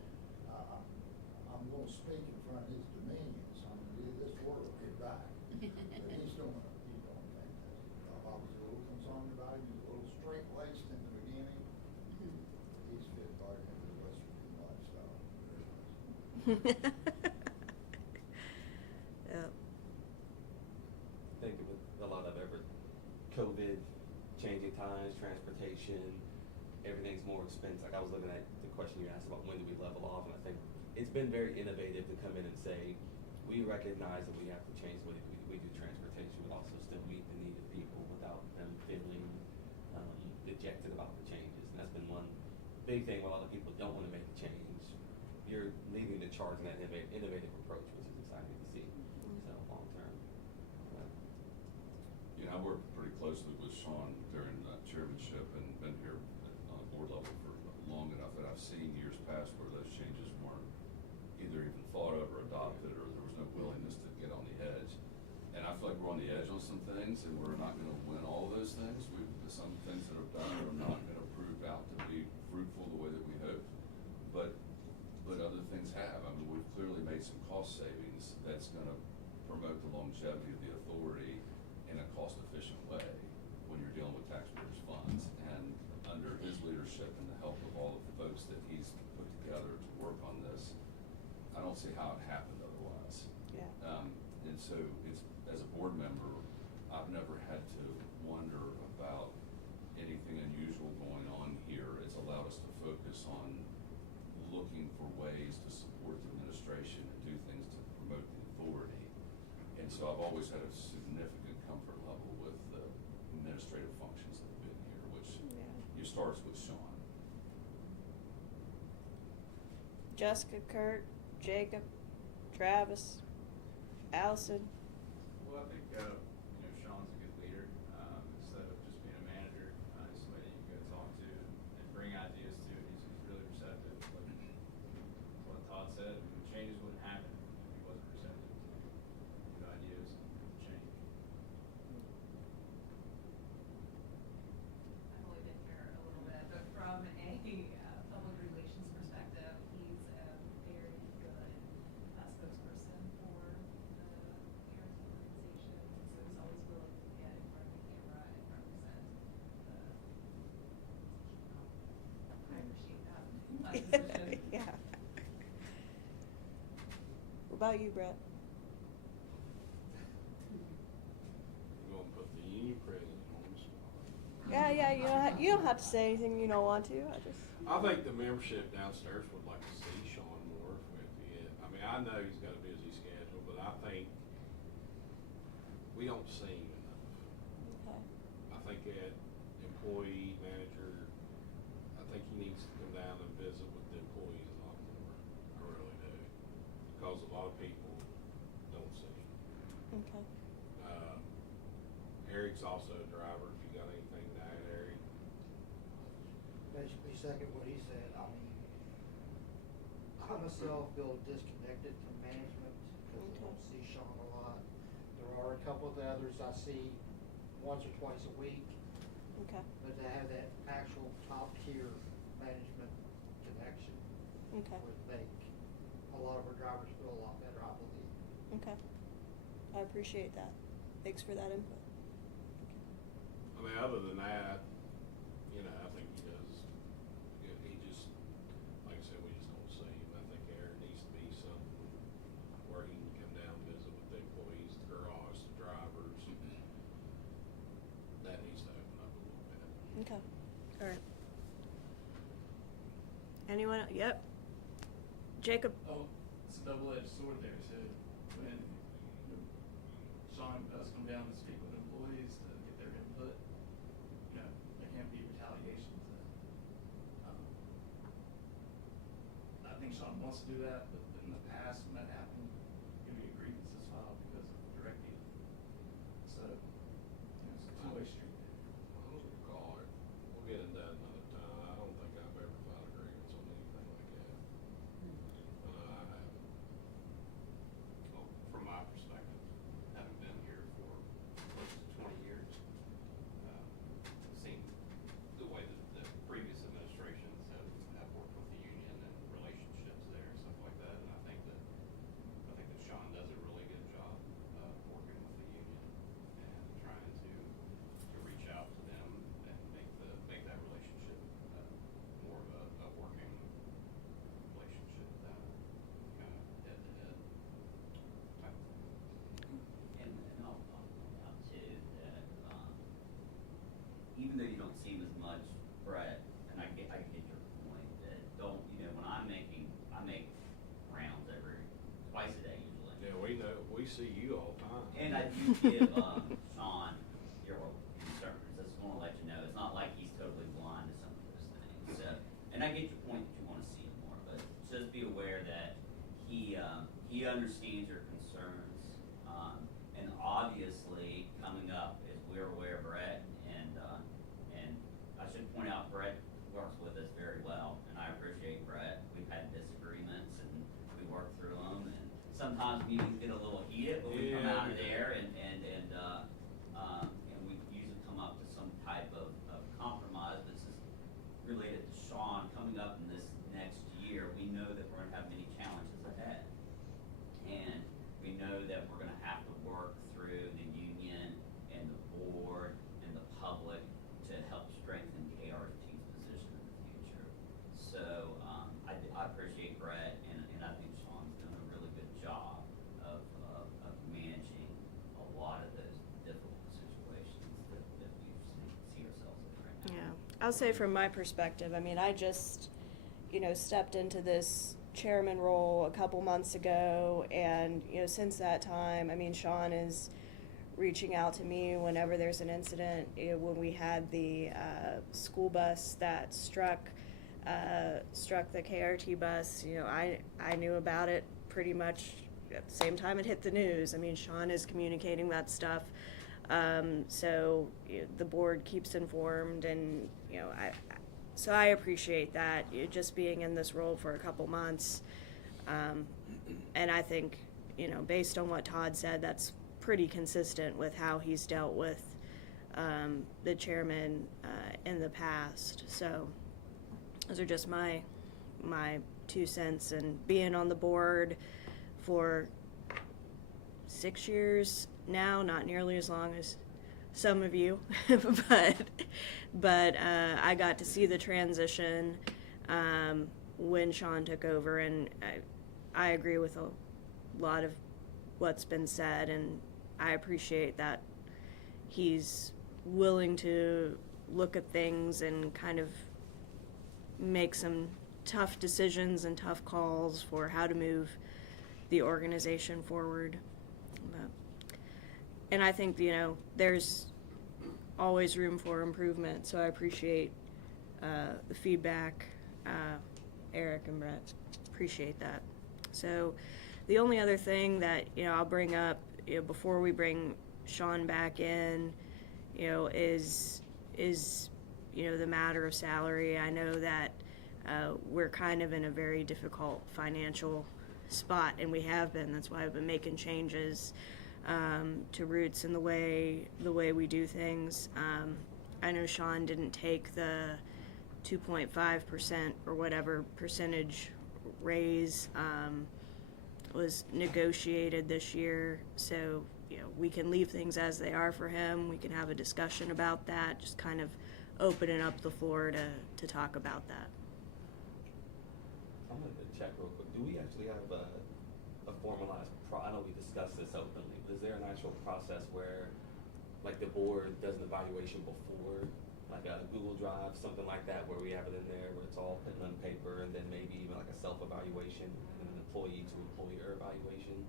I'm going to speak in front of his dominions. I'm going to do this work will get back. But he's doing a fantastic job. I was a little concerned about him. He was a little straight-laced in the beginning. He's fit right into the West Virginia lifestyle. Yep. I think with a lot of COVID changing times, transportation, everything's more expensive. Like I was looking at the question you asked about when do we level off, and I think it's been very innovative to come in and say, we recognize that we have to change the way that we do transportation, but also still meet the need of people without them feeling dejected about the changes. And that's been one big thing where a lot of people don't want to make a change. You're leading the charge in that innovative approach, which is exciting to see. So long term. I worked pretty closely with Sean during chairmanship and been here on a board level for long enough that I've seen years past where those changes weren't either even thought of or adopted, or there was no willingness to get on the edge. And I feel like we're on the edge on some things, and we're not going to win all of those things. Some things that are done are not going to prove out to be fruitful the way that we hoped, but other things have. I mean, we've clearly made some cost savings that's going to promote the longevity of the authority in a cost-efficient way when you're dealing with taxpayers' funds. And under his leadership and the help of all of the folks that he's put together to work on this, I don't see how it happened otherwise. Yeah. And so it's, as a board member, I've never had to wonder about anything unusual going on here. It's allowed us to focus on looking for ways to support the administration and do things to promote the authority. And so I've always had a significant comfort level with the administrative functions that have been here, which you starts with Sean. Jessica, Kurt, Jacob, Travis, Allison. Well, I think, Sean's a good leader. Instead of just being a manager, he's somebody you can go talk to and bring ideas to. He's really receptive. Like what Todd said, I mean, changes wouldn't happen if he wasn't receptive to new ideas and change. I've only been here a little bit, but from a public relations perspective, he's a very good spokesperson for the KRT organization. So he's always willing to get in front of the camera and represent the. I appreciate that. Yeah. What about you, Brett? You're gonna put the union president on the spot. Yeah. You don't have to say anything you don't want to. I think the membership downstairs would like to see Sean more if we have to get, I mean, I know he's got a busy schedule, but I think we don't see him enough. Okay. I think that employee, manager, I think he needs to come down and visit with the employees a lot more. I really do. Because a lot of people don't see him. Okay. Eric's also a driver. If you got anything to add, Eric? Basically second what he said. I mean, I myself feel disconnected from management because I don't see Sean a lot. There are a couple of the others I see once or twice a week. Okay. But to have that actual top tier management connection Okay. would make a lot of our drivers feel a lot better, I believe. Okay. I appreciate that. Thanks for that input. I mean, other than that, I think he does, he just, like I said, we just don't see him. I think there needs to be something where he can come down and visit with the employees, the garage, the drivers. That needs to open up a little bit. Okay. All right. Anyone? Yep. Jacob. Oh, it's a double-edged sword there too. When Sean does come down and speak with employees to get their input, there can't be retaliations. I think Sean wants to do that, but in the past when that happened, there could be grievances filed because of direct dealing. So, it's a two-way street. I don't recall it. We'll get into that another time. I don't think I've ever filed a grievance on anything like that. I haven't. Well, from my perspective, having been here for close to 20 years, seen the way that the previous administrations have worked with the union and relationships there and stuff like that, and I think that And I do give, Sean your concerns, I just wanna let you know, it's not like he's totally blind to some of those things, so. And I get your point that you wanna see him more, but just be aware that he understands your concerns. And obviously, coming up, as we're aware, Brett, and I should point out, Brett works with us very well, and I appreciate Brett. We've had disagreements, and we work through them, and sometimes meetings get a little heated, but we come out of there, and we usually come up with some type of compromise. This is related to Sean. Coming up in this next year, we know that we're gonna have many challenges ahead. And we know that we're gonna have to work through the union and the board and the public to help strengthen KRT's position in the future. So, I appreciate Brett, and I think Sean's done a really good job of managing a lot of those difficult situations that we see ourselves in right now. Yeah, I'll say from my perspective, I mean, I just, stepped into this chairman role a couple months ago, and, since that time, I mean, Sean is reaching out to me whenever there's an incident. When we had the school bus that struck the KRT bus, I knew about it pretty much at the same time it hit the news. I mean, Sean is communicating that stuff. So the board keeps informed, and so I appreciate that, just being in this role for a couple months. And I think, based on what Todd said, that's pretty consistent with how he's dealt with the chairman in the past. So those are just my 2 cents. And being on the board for 6 years now, not nearly as long as some of you, but I got to see the transition when Sean took over, and I agree with a lot of what's been said, and I appreciate that he's willing to look at things and kind of make some tough decisions and tough calls for how to move the organization forward. And I think, there's always room for improvement, so I appreciate the feedback, Eric and Brett. Appreciate that. So the only other thing that, I'll bring up, before we bring Sean back in, is the matter of salary. I know that we're kind of in a very difficult financial spot, and we have been. That's why I've been making changes to Roots and the way we do things. I know Sean didn't take the 2.5% or whatever percentage raise was negotiated this year, so we can leave things as they are for him. We can have a discussion about that, just kind of opening up the floor to talk about that. I'm going to check real quick. Do we actually have a formalized I know we discussed this openly, but is there an actual process where, like, the board does an evaluation before, like a Google Drive, something like that, where we have it in there, where it's all put on paper, and then maybe even like a self-evaluation and an employee-to-employer evaluation?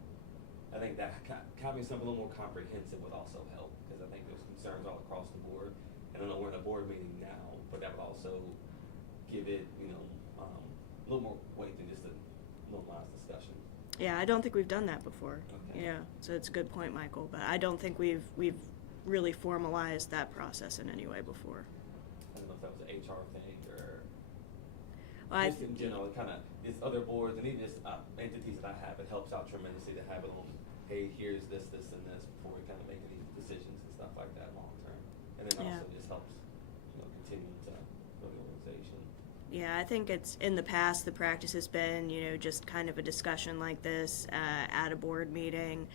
I think that having something a little more comprehensive would also help, because I think there's concerns all across the board. And I know we're in a board meeting now, but that would also give it, a little more weight than just a normalized discussion. Yeah, I don't think we've done that before. Okay. Yeah, so it's a good point, Michael, but I don't think we've really formalized that process in any way before. I don't know if that was an HR thing or Well, just in general, it kind of, it's other boards and even just entities that I have, it helps out tremendously to have it on, hey, here's this, and this, before we kind of make any decisions and stuff like that long term. And then Yeah. also just helps, continue to grow the organization. Yeah, I think it's, in the past, the practice has been, just kind of a discussion like this at a board meeting,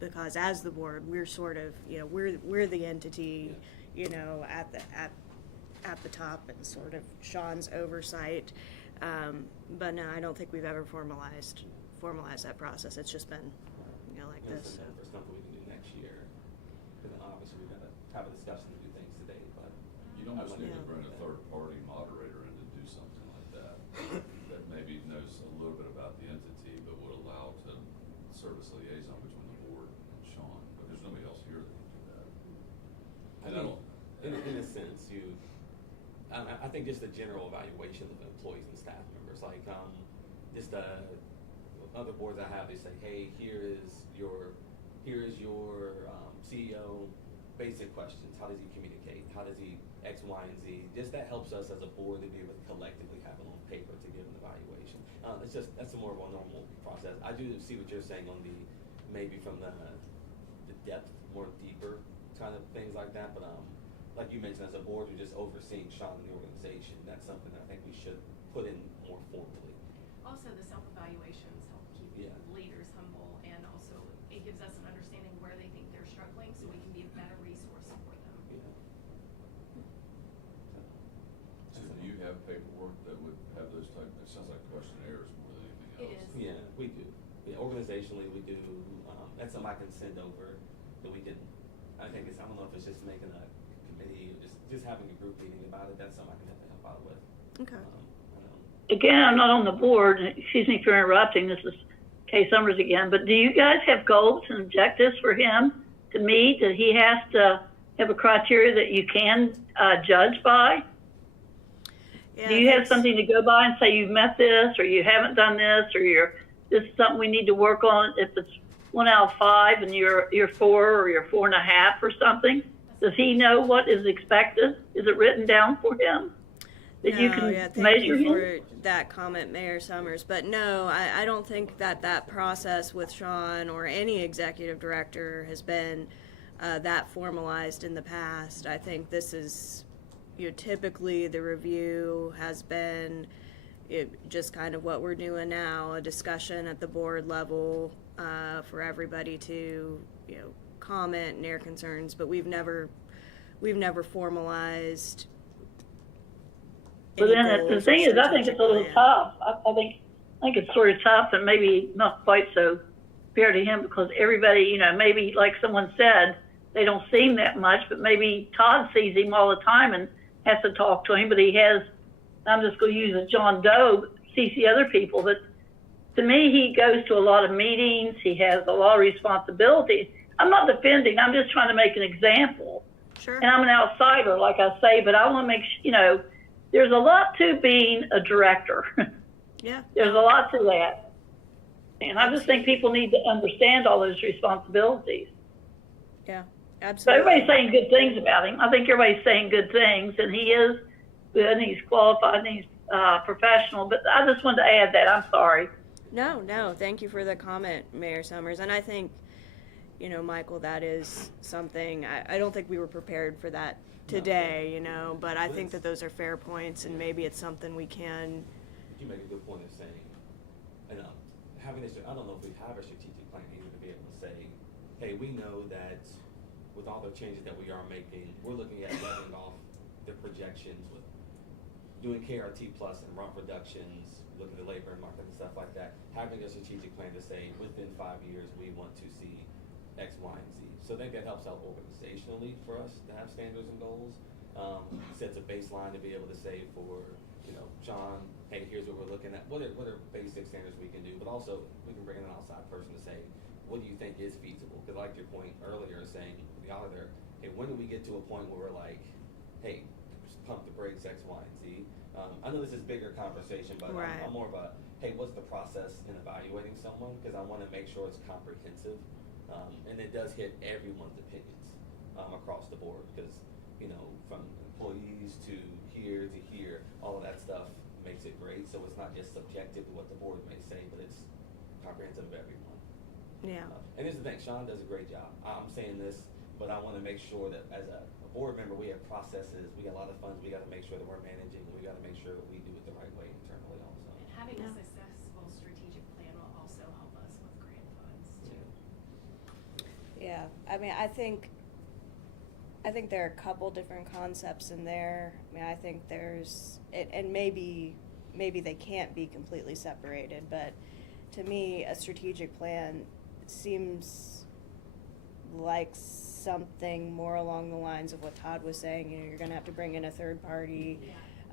because as the board, we're sort of, we're the entity, at the top, and sort of Sean's oversight. But no, I don't think we've ever formalized that process. It's just been, like And this. so for something we can do next year, and then obviously we've got to have a discussion to do things today, but. You'd almost need Yeah. to bring a third-party moderator in to do something like that, that maybe knows a little bit about the entity, but would allow to serve as liaison between the board I think just the general evaluation of employees and staff members, like, just, other boards I have, they say, hey, here is your CEO, basic questions. How does he communicate? How does he X, Y, and Z? Just that helps us as a board to be able to collectively have it on paper to give an evaluation. That's a more of a normal process. I do see what you're saying on the, maybe from the depth, more deeper kind of things like that, but like you mentioned, as a board, you're just overseeing Sean and the organization. That's something that I think we should put in more formally. Also, the self-evaluations help keep leaders humble, and also it gives us an understanding where they think they're struggling, so we can be a better resource for them. So do you have paperwork that would have those type, it sounds like questionnaires more than anything else? It is. Yeah, we do. Yeah, organizationally, we do. That's something I can send over that we can, I think it's, I don't know if it's just making a committee or just having a group meeting about it. That's something I can have to help out with. Okay. Again, I'm not on the board. Excuse me for interrupting. This is Kay Summers again. But do you guys have goals and objectives for him to meet? That he has to have a criteria that you can judge by? Yeah, do you have something to go by and say you've met this, or you haven't done this, or this is something we need to work on? If it's 1 out of 5 and you're 4 or you're 4.5 or something, does he know what is expected? Is it written down for him? That you can thank measure you him? for that comment, Mayor Summers. But no, I don't think that process with Sean or any executive director has been that formalized in the past. I think this is, typically the review has been just kind of what we're doing now, a discussion at the board level for everybody to, comment and air concerns. But we've never formalized. But then the thing is, I think it's a little tough. I think it's sort of tough and maybe not quite so fair to him, because everybody, maybe like someone said, they don't see him that much, but maybe Todd sees him all the time and has to talk to him. But he has, I'm just going to use a John Doe, sees the other people. But to me, he goes to a lot of meetings. He has a lot of responsibility. I'm not defending. I'm just trying to make an example. Sure. And I'm an outsider, like I say, but I want to make there's a lot to being a director. Yeah. There's a lot to that. And I just think people need to understand all those responsibilities. Yeah, So absolutely. everybody's saying good things about him. I think everybody's saying good things, and he is good, and he's qualified, and he's professional. But I just wanted to add that. I'm sorry. No, thank you for the comment, Mayor Summers. And I think, Michael, that is something, I don't think we were prepared for that today, but I think that those are fair points, and maybe it's something we can. You make a good point of saying, and having this, I don't know if we have a strategic plan either to be able to say, hey, we know that with all the changes that we are making, we're looking at letting off the projections with doing KRT plus and rump reductions, looking at labor and market and stuff like that, having a strategic plan to say within 5 years we want to see X, Y, and Z. So I think that helps out organizationally for us to have standards and goals. Sets a baseline to be able to say for, John, hey, here's what we're looking at. What are basic standards we can do? But also we can bring in an outside person to say, what do you think is feasible? Because I like your point earlier saying, the auditor, hey, when do we get to a point where we're like, hey, just pump the brakes, X, Y, and Z? I know this is bigger conversation, but Right. I'm more of a, hey, what's the process in evaluating someone? Because I want to make sure it's comprehensive. And it does hit everyone's opinions across the board, because, from employees to here, all of that stuff makes it great. So it's not just subjective to what the board may say, but it's comprehensive of everyone. Yeah. And here's the thing, Sean does a great job. I'm saying this, but I want to make sure that as a board member, we have processes, we got a lot of funds, we got to make sure that we're managing, we got to make sure that we do it the right way internally also. And having a successful strategic plan will also help us with grant funds too. Yeah, I mean, I think there are a couple different concepts in there. I mean, I think there's, and maybe they can't be completely separated, but to me, a strategic plan seems like something more along the lines of what Todd was saying. You're going to have to bring in a third party,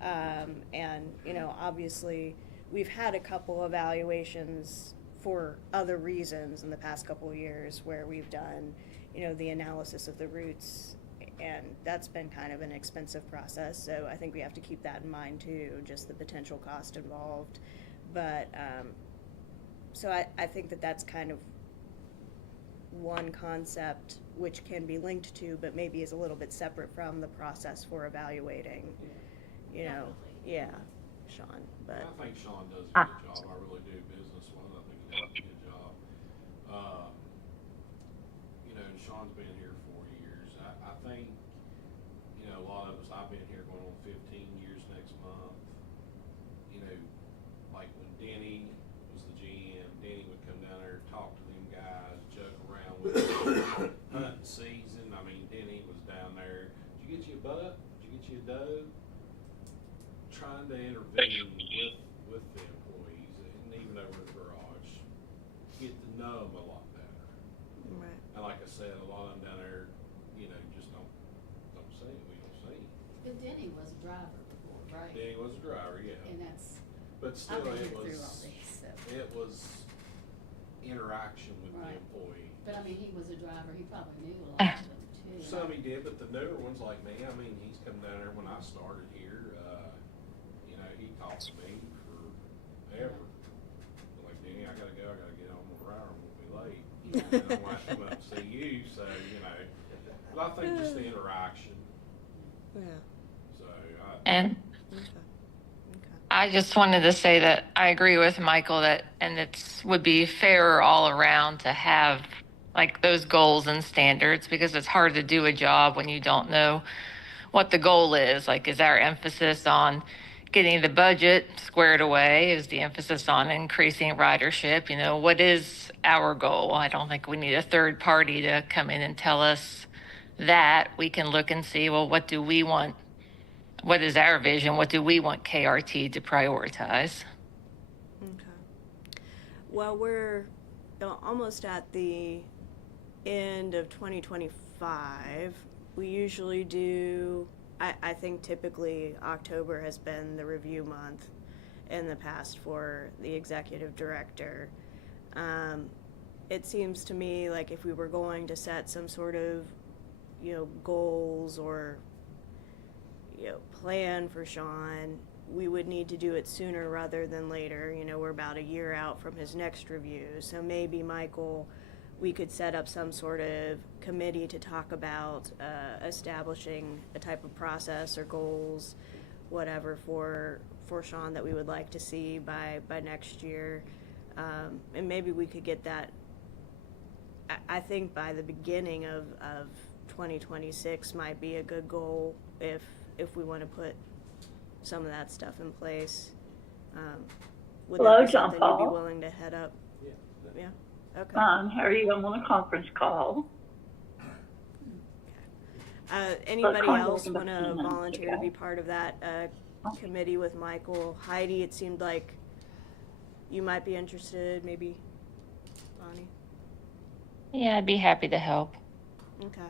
and obviously we've had a couple evaluations for other reasons in the past couple of years where we've done, the analysis of the routes and that's been kind of an expensive process, so I think we have to keep that in mind too, just the potential cost involved. But, so I think that that's kind of one concept which can be linked to, but maybe is a little bit separate from the process for evaluating, you know, yeah, Sean, but. I think Sean does a good job, I really do, business-wise, I think he does a good job. You know, and Sean's been here 4 years, I think, you know, a lot of us, I've been here going on 15 years next month. You know, like when Denny was the GM, Denny would come down there, talk to them guys, joke around with them. Hunting season, I mean, Denny was down there, did you get you a buck, did you get you a doe? Trying to intervene with the employees, and even over the garage, get to know them a lot better. Right. And like I said, a lot of them down there, you know, just don't see it, we don't see it. But Denny was a driver before, right? Danny was a driver, yeah. And that's, But still, I've been it here was, through all these, so. it was interaction with the Right. employee. But I mean, he was a driver, he probably knew a lot of them too. Some he did, but the newer ones like me, I mean, he's come down there when I started here, you know, he talked to me forever. Like, Danny, I gotta go, I gotta get on the route, I'm gonna be late. You know, and I'm like, come up and see you, so, you know. But I think just the interaction, Yeah. so And Okay. I just wanted to say that I agree with Michael that, and would be fairer all around to have like those goals and standards, because it's hard to do a job when you don't know what the goal is. Like, is our emphasis on getting the budget squared away? Is the emphasis on increasing ridership? You know, what is our goal? I don't think we need a third party to come in and tell us that. We can look and see, well, what do we want? What is our vision? What do we want KRT to prioritize? Okay. Well, we're almost at the end of 2025. We usually do, I think typically October has been the review month in the past for the executive director. It seems to me like if we were going to set some sort of, you know, goals or, you know, plan for Sean, we would need to do it sooner rather than later. You know, we're about a year out from his next review, so maybe Michael, we could set up some sort of committee to talk about establishing a type of process or goals, whatever, for Sean that we would like to see by next year, and maybe we could get that. I think by the beginning of 2026 might be a good goal if we want to put some of that stuff in place. Would Hello, that be John something Paul. you'd be willing to head up? Yeah. Okay. Fine, how are you? I'm on a conference call. Anybody But else kind of want to looking at- volunteer to be part of that committee with Michael? Heidi, it seemed like you might be interested. Maybe Bonnie. Yeah, I'd be happy to help. Okay.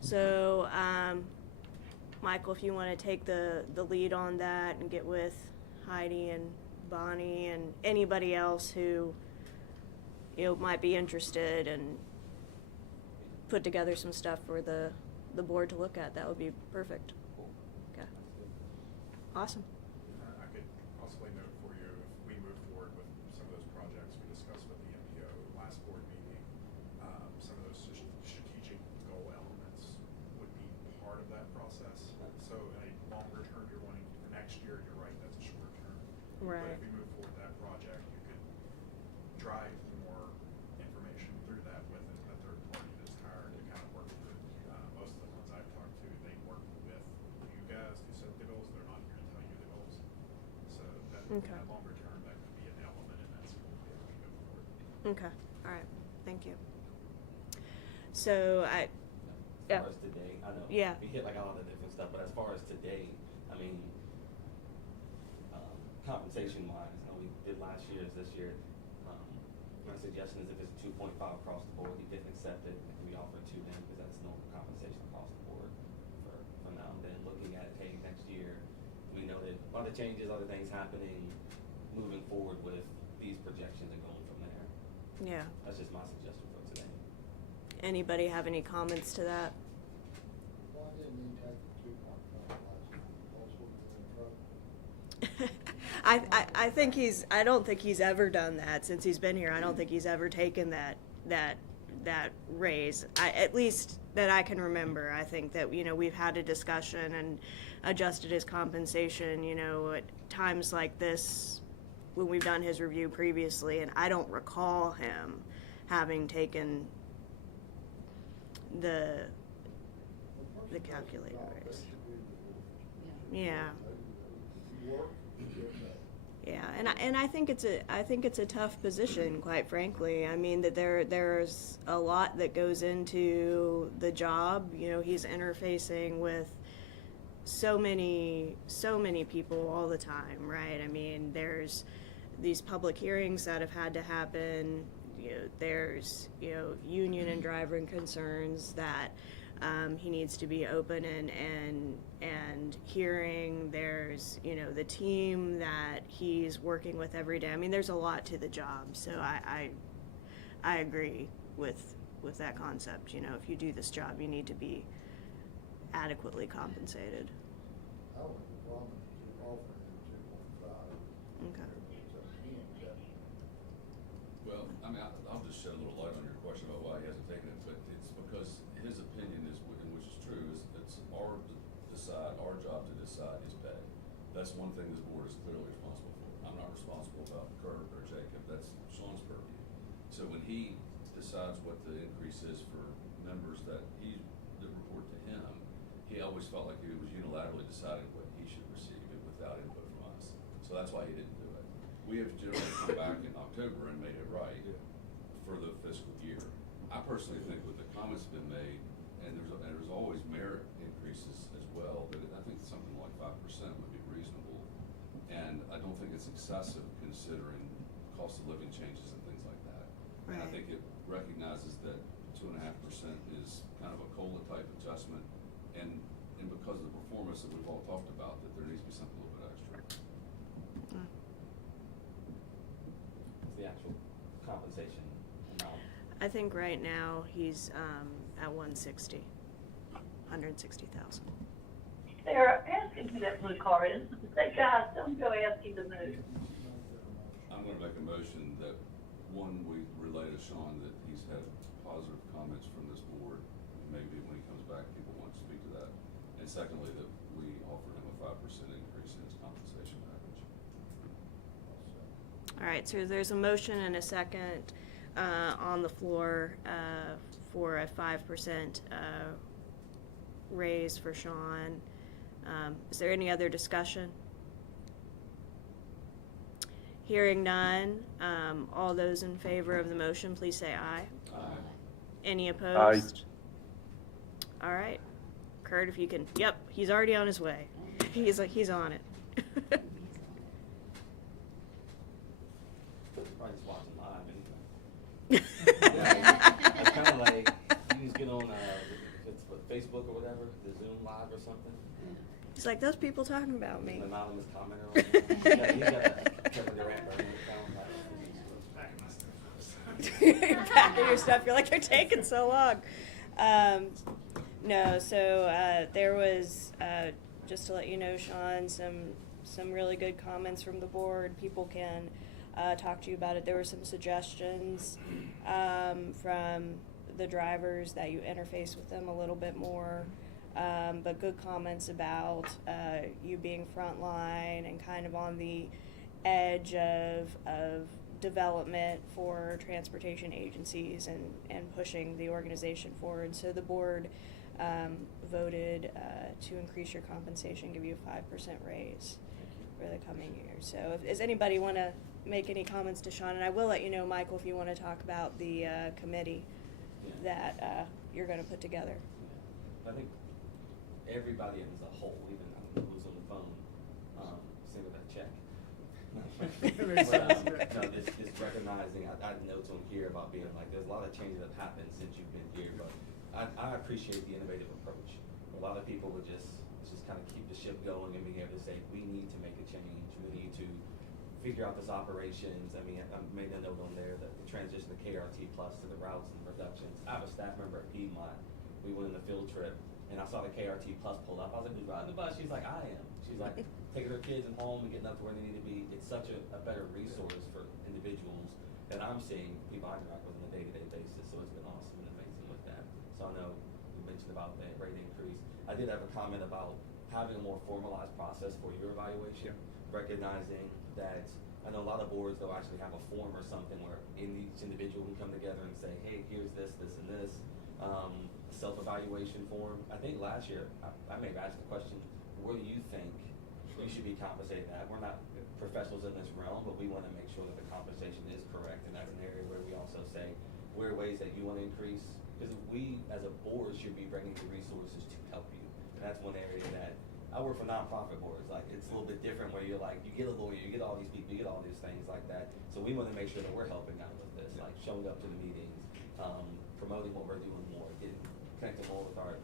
So, Michael, if you want to take the lead on that and get with Heidi and Bonnie and anybody else who, you know, might be interested, and put together some stuff for the board to look at, that would be perfect. Okay. Awesome. I could possibly note for you, if we move forward with some of those projects we discussed with the MPO last board meeting, some of those strategic goal elements would be part of that process. So in a longer term, you're wanting for next year, you're right, that's a short term. Right. But if we move forward with that project, you could drive more information through that with a third party that's hired to kind of work through. Most of the ones I've talked to, they work with you guys to set the goals. They're not here to tell you the goals. So that in Okay. that longer term, that could be an element in that school as we go forward. Okay. All right. Thank you. So As far as today, I know. Yeah. We hit like all the different stuff, but as far as today, I mean, compensation wise, I know we did last year's, this year. My suggestion is if it's 2.5 across the board, he didn't accept it, it can be offered to him, because that's normal compensation across the board for now. And then looking at, hey, next year, we know that a lot of changes, other things happening, moving forward with these projections and going from there. Yeah. That's just my suggestion for today. Anybody have any comments to that? Well, I think I don't think he's ever done that since he's been here. I don't think he's ever taken that raise. At least that I can remember. I think that, we've had a discussion and adjusted his compensation, at times like this when we've done his review previously, and I don't recall him having taken the calculated raise. Yeah. Yeah, and I think it's a tough position, quite frankly. I mean, that there's a lot that goes into the job. He's interfacing with so many people all the time, right? I mean, there's these public hearings that have had to happen. There's union and driver concerns that he needs to be open and hearing. There's the team that he's working with every day. I mean, there's a lot to the job. So I agree with that concept. If you do this job, you need to be adequately compensated. I don't have a problem with offering him 2.5. Okay. It's up to him. Well, I mean, I'll just shed a little light on your question about why he hasn't taken it, but it's because his opinion is, and which is true, is it's our job to decide his pay. That's one thing this board is clearly responsible for. I'm not responsible about Kurt or Jacob. That's Sean's purview. So when he decides what the increase is for members that report to him, he always felt like he was unilaterally deciding what he should receive without input from us. So that's why he didn't do it. We have generally come back in October and made it right for the fiscal year. I personally think with the comments been made, and there's always merit increases as well, but I think something like 5% would be reasonable. And I don't think it's excessive considering cost of living changes and things like that. Right. And I think it recognizes that 2.5% is kind of a COLA type adjustment, and because of the performance that we've all talked about, that there needs to be something a little bit extra. What's the actual compensation amount? I think right now he's at 160,000. Sarah, ask him who that blue car is. Say, guys, don't go ask him to move. I'm gonna make a motion that, one, we relay to Sean that he's had positive comments from this board. Maybe when he comes back, people want to speak to that. And secondly, that we offer him a 5% increase in his compensation package. All right, so there's a motion and a second on the floor for a 5% raise for Sean. Is there any other discussion? Hearing none, all those in favor of the motion, please say aye. Aye. Any opposed? All right. Kurt, if you can, yep, he's already on his way. He's on it. Probably just watching live anyway. It's kind of like you just get on it's what, Facebook or whatever, the Zoom live or something. He's like, those people talking about me. An anonymous commenter. Or whatever. He's got a Kevin Durant burning You're packing your stuff. You're like, they're taking so long. No, so there was, just to let you know, Sean, some really good comments from the board. People can talk to you about it. There were some suggestions from the drivers that you interface with them a little bit more. But good comments about you being frontline and kind of on the edge of development for transportation agencies and pushing the organization forward. So the board voted to increase your compensation, give you a 5% raise for the coming year. So does anybody want to make any comments to Sean? And I will let you know, Michael, if you want to talk about the committee that you're going to put together. I think everybody as a whole, even I don't know who's on the phone, same with that check. Just recognizing, I had notes on here about being like, there's a lot of changes that have happened since you've been here, but I appreciate the innovative approach. A lot of people would just kind of keep the ship going and being able to say, we need to make a change, we need to figure out this operations. I mean, I made a note on there that the transition to KRT plus to the routes and reductions. I have a staff member at Piedmont. We went on a field trip and I saw the KRT Plus pulled up. I was like, who's riding the bus? She's like, I am. She's like, taking her kids and home and getting up to where they need to be. It's such a better resource for individuals that I'm seeing people I interact with on a day-to-day basis. So it's been awesome and amazing with that. So I know you mentioned about the rate increase. I did have a comment about having a more formalized process for your evaluation, recognizing that I know a lot of boards, they'll actually have a form or something where each individual can come together and say, hey, here's this, this, and this. Self-evaluation form. I think last year, I may have asked the question, what do you think you should be compensated at? We're not professionals in this realm, but we want to make sure that the compensation is correct, and that's an area where we also say, where are ways that you want to increase? Because we, as a board, should be bringing the resources to help you. And that's one area that, I work for nonprofit boards, like, it's a little bit different where you're like, you get a lawyer, you get all these people, you get all these things like that. So we want to make sure that we're helping out with this, like showing up to the meetings, promoting what we're doing more, connecting more with our,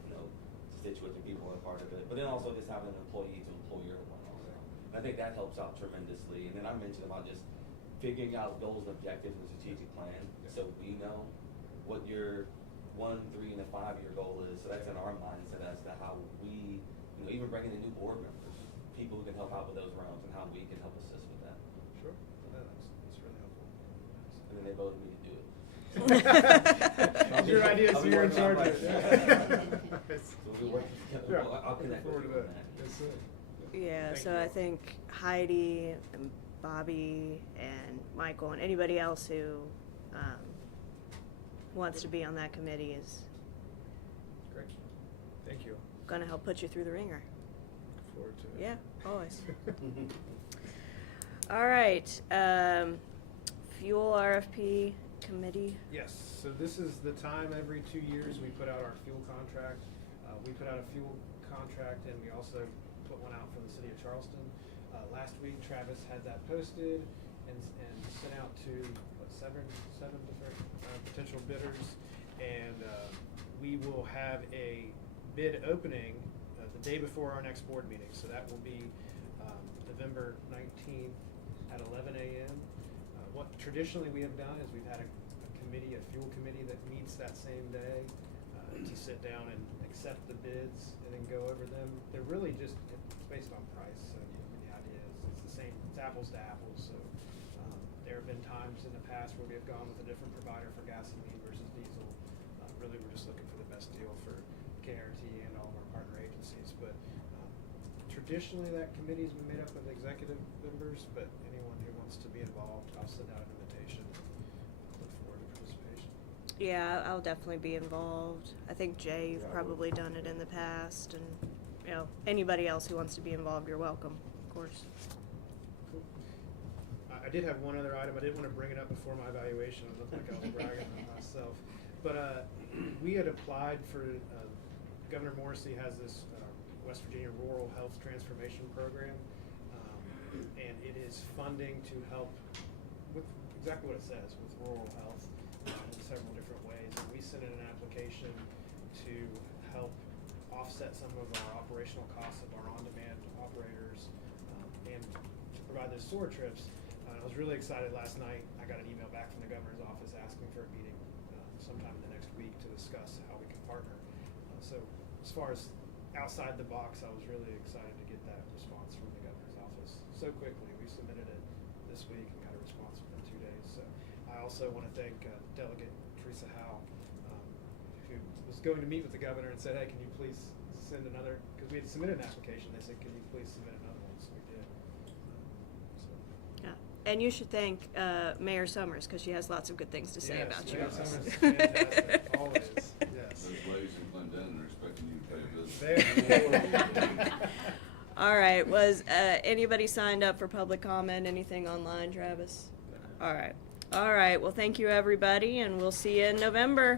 constituents and people who are part of it. But then also just having an employee to employer one also. And I think that helps out tremendously. And then I mentioned about just figuring out goals and objectives in the strategic plan, so we know what your 1, 3, and a 5-year goal is. So that's in our mindset as to how we, even bringing in new board members, people who can help out with those realms, and how we can help assist with that. Sure. That's really helpful. And then they voted me to do it. Your idea, so you're in charge of it. So we're working together. Yeah. Well, I'll connect with you on that. Yes, sir. Yeah, Thank so you. I think Heidi and Bobby and Michael and anybody else who wants to be on that committee is Great. Thank you. gonna help put you through the ringer. Look forward to it. Yeah, always. All right, fuel RFP committee. Yes, so this is the time every 2 years we put out our fuel contract. We put out a fuel contract, and we also put one out for the city of Charleston. Last week, Travis had that posted and sent out to seven different potential bidders, and we will have a bid opening the day before our next board meeting. So that will be November 19th at 11 a.m. What traditionally we have done is we've had a fuel committee that meets that same day to sit down and accept the bids and then go over them. They're really just, it's based on price. So the idea is it's the same, it's apples to apples. So there have been times in the past where we have gone with a different provider for gasoline versus diesel. Really, we're just looking for the best deal for KRT and all of our partner agencies. But traditionally, that committee's been made up of executive members, but anyone who wants to be involved, I'll send out an invitation. Look forward to participation. Yeah, I'll definitely be involved. I think Jay, you've probably done it in the past, and anybody else who wants to be involved, you're welcome, of course. Cool. I did have one other item. I didn't want to bring it up before my evaluation. It looked like I was bragging on myself. But we had applied for, Governor Morrissey has this West Virginia Rural Health Transformation Program, and it is funding to help with exactly what it says, with rural health in several different ways. And we sent in an application to help offset some of our operational costs of our on-demand operators and to provide those SOAR trips. I was really excited last night. I got an email back from the governor's office asking for a meeting sometime in the next week to discuss how we can partner. So as far as outside the box, I was really excited to get that response from the governor's office so quickly. We submitted it this week and got a response within 2 days. So I also want to thank Delegate Teresa Howe, who was going to meet with the governor and said, hey, can you please send another, because we had submitted an application. They said, can you please submit another one? So we did. Yeah, and you should thank Mayor Summers, because she has lots of good things to say about you. Mayor Summers is fantastic, always, yes. Those ladies in Clinton are expecting you to pay a visit. All right, was anybody signed up for public comment? Anything online, Travis? All right. All right, well, thank you, everybody, and we'll see you in November.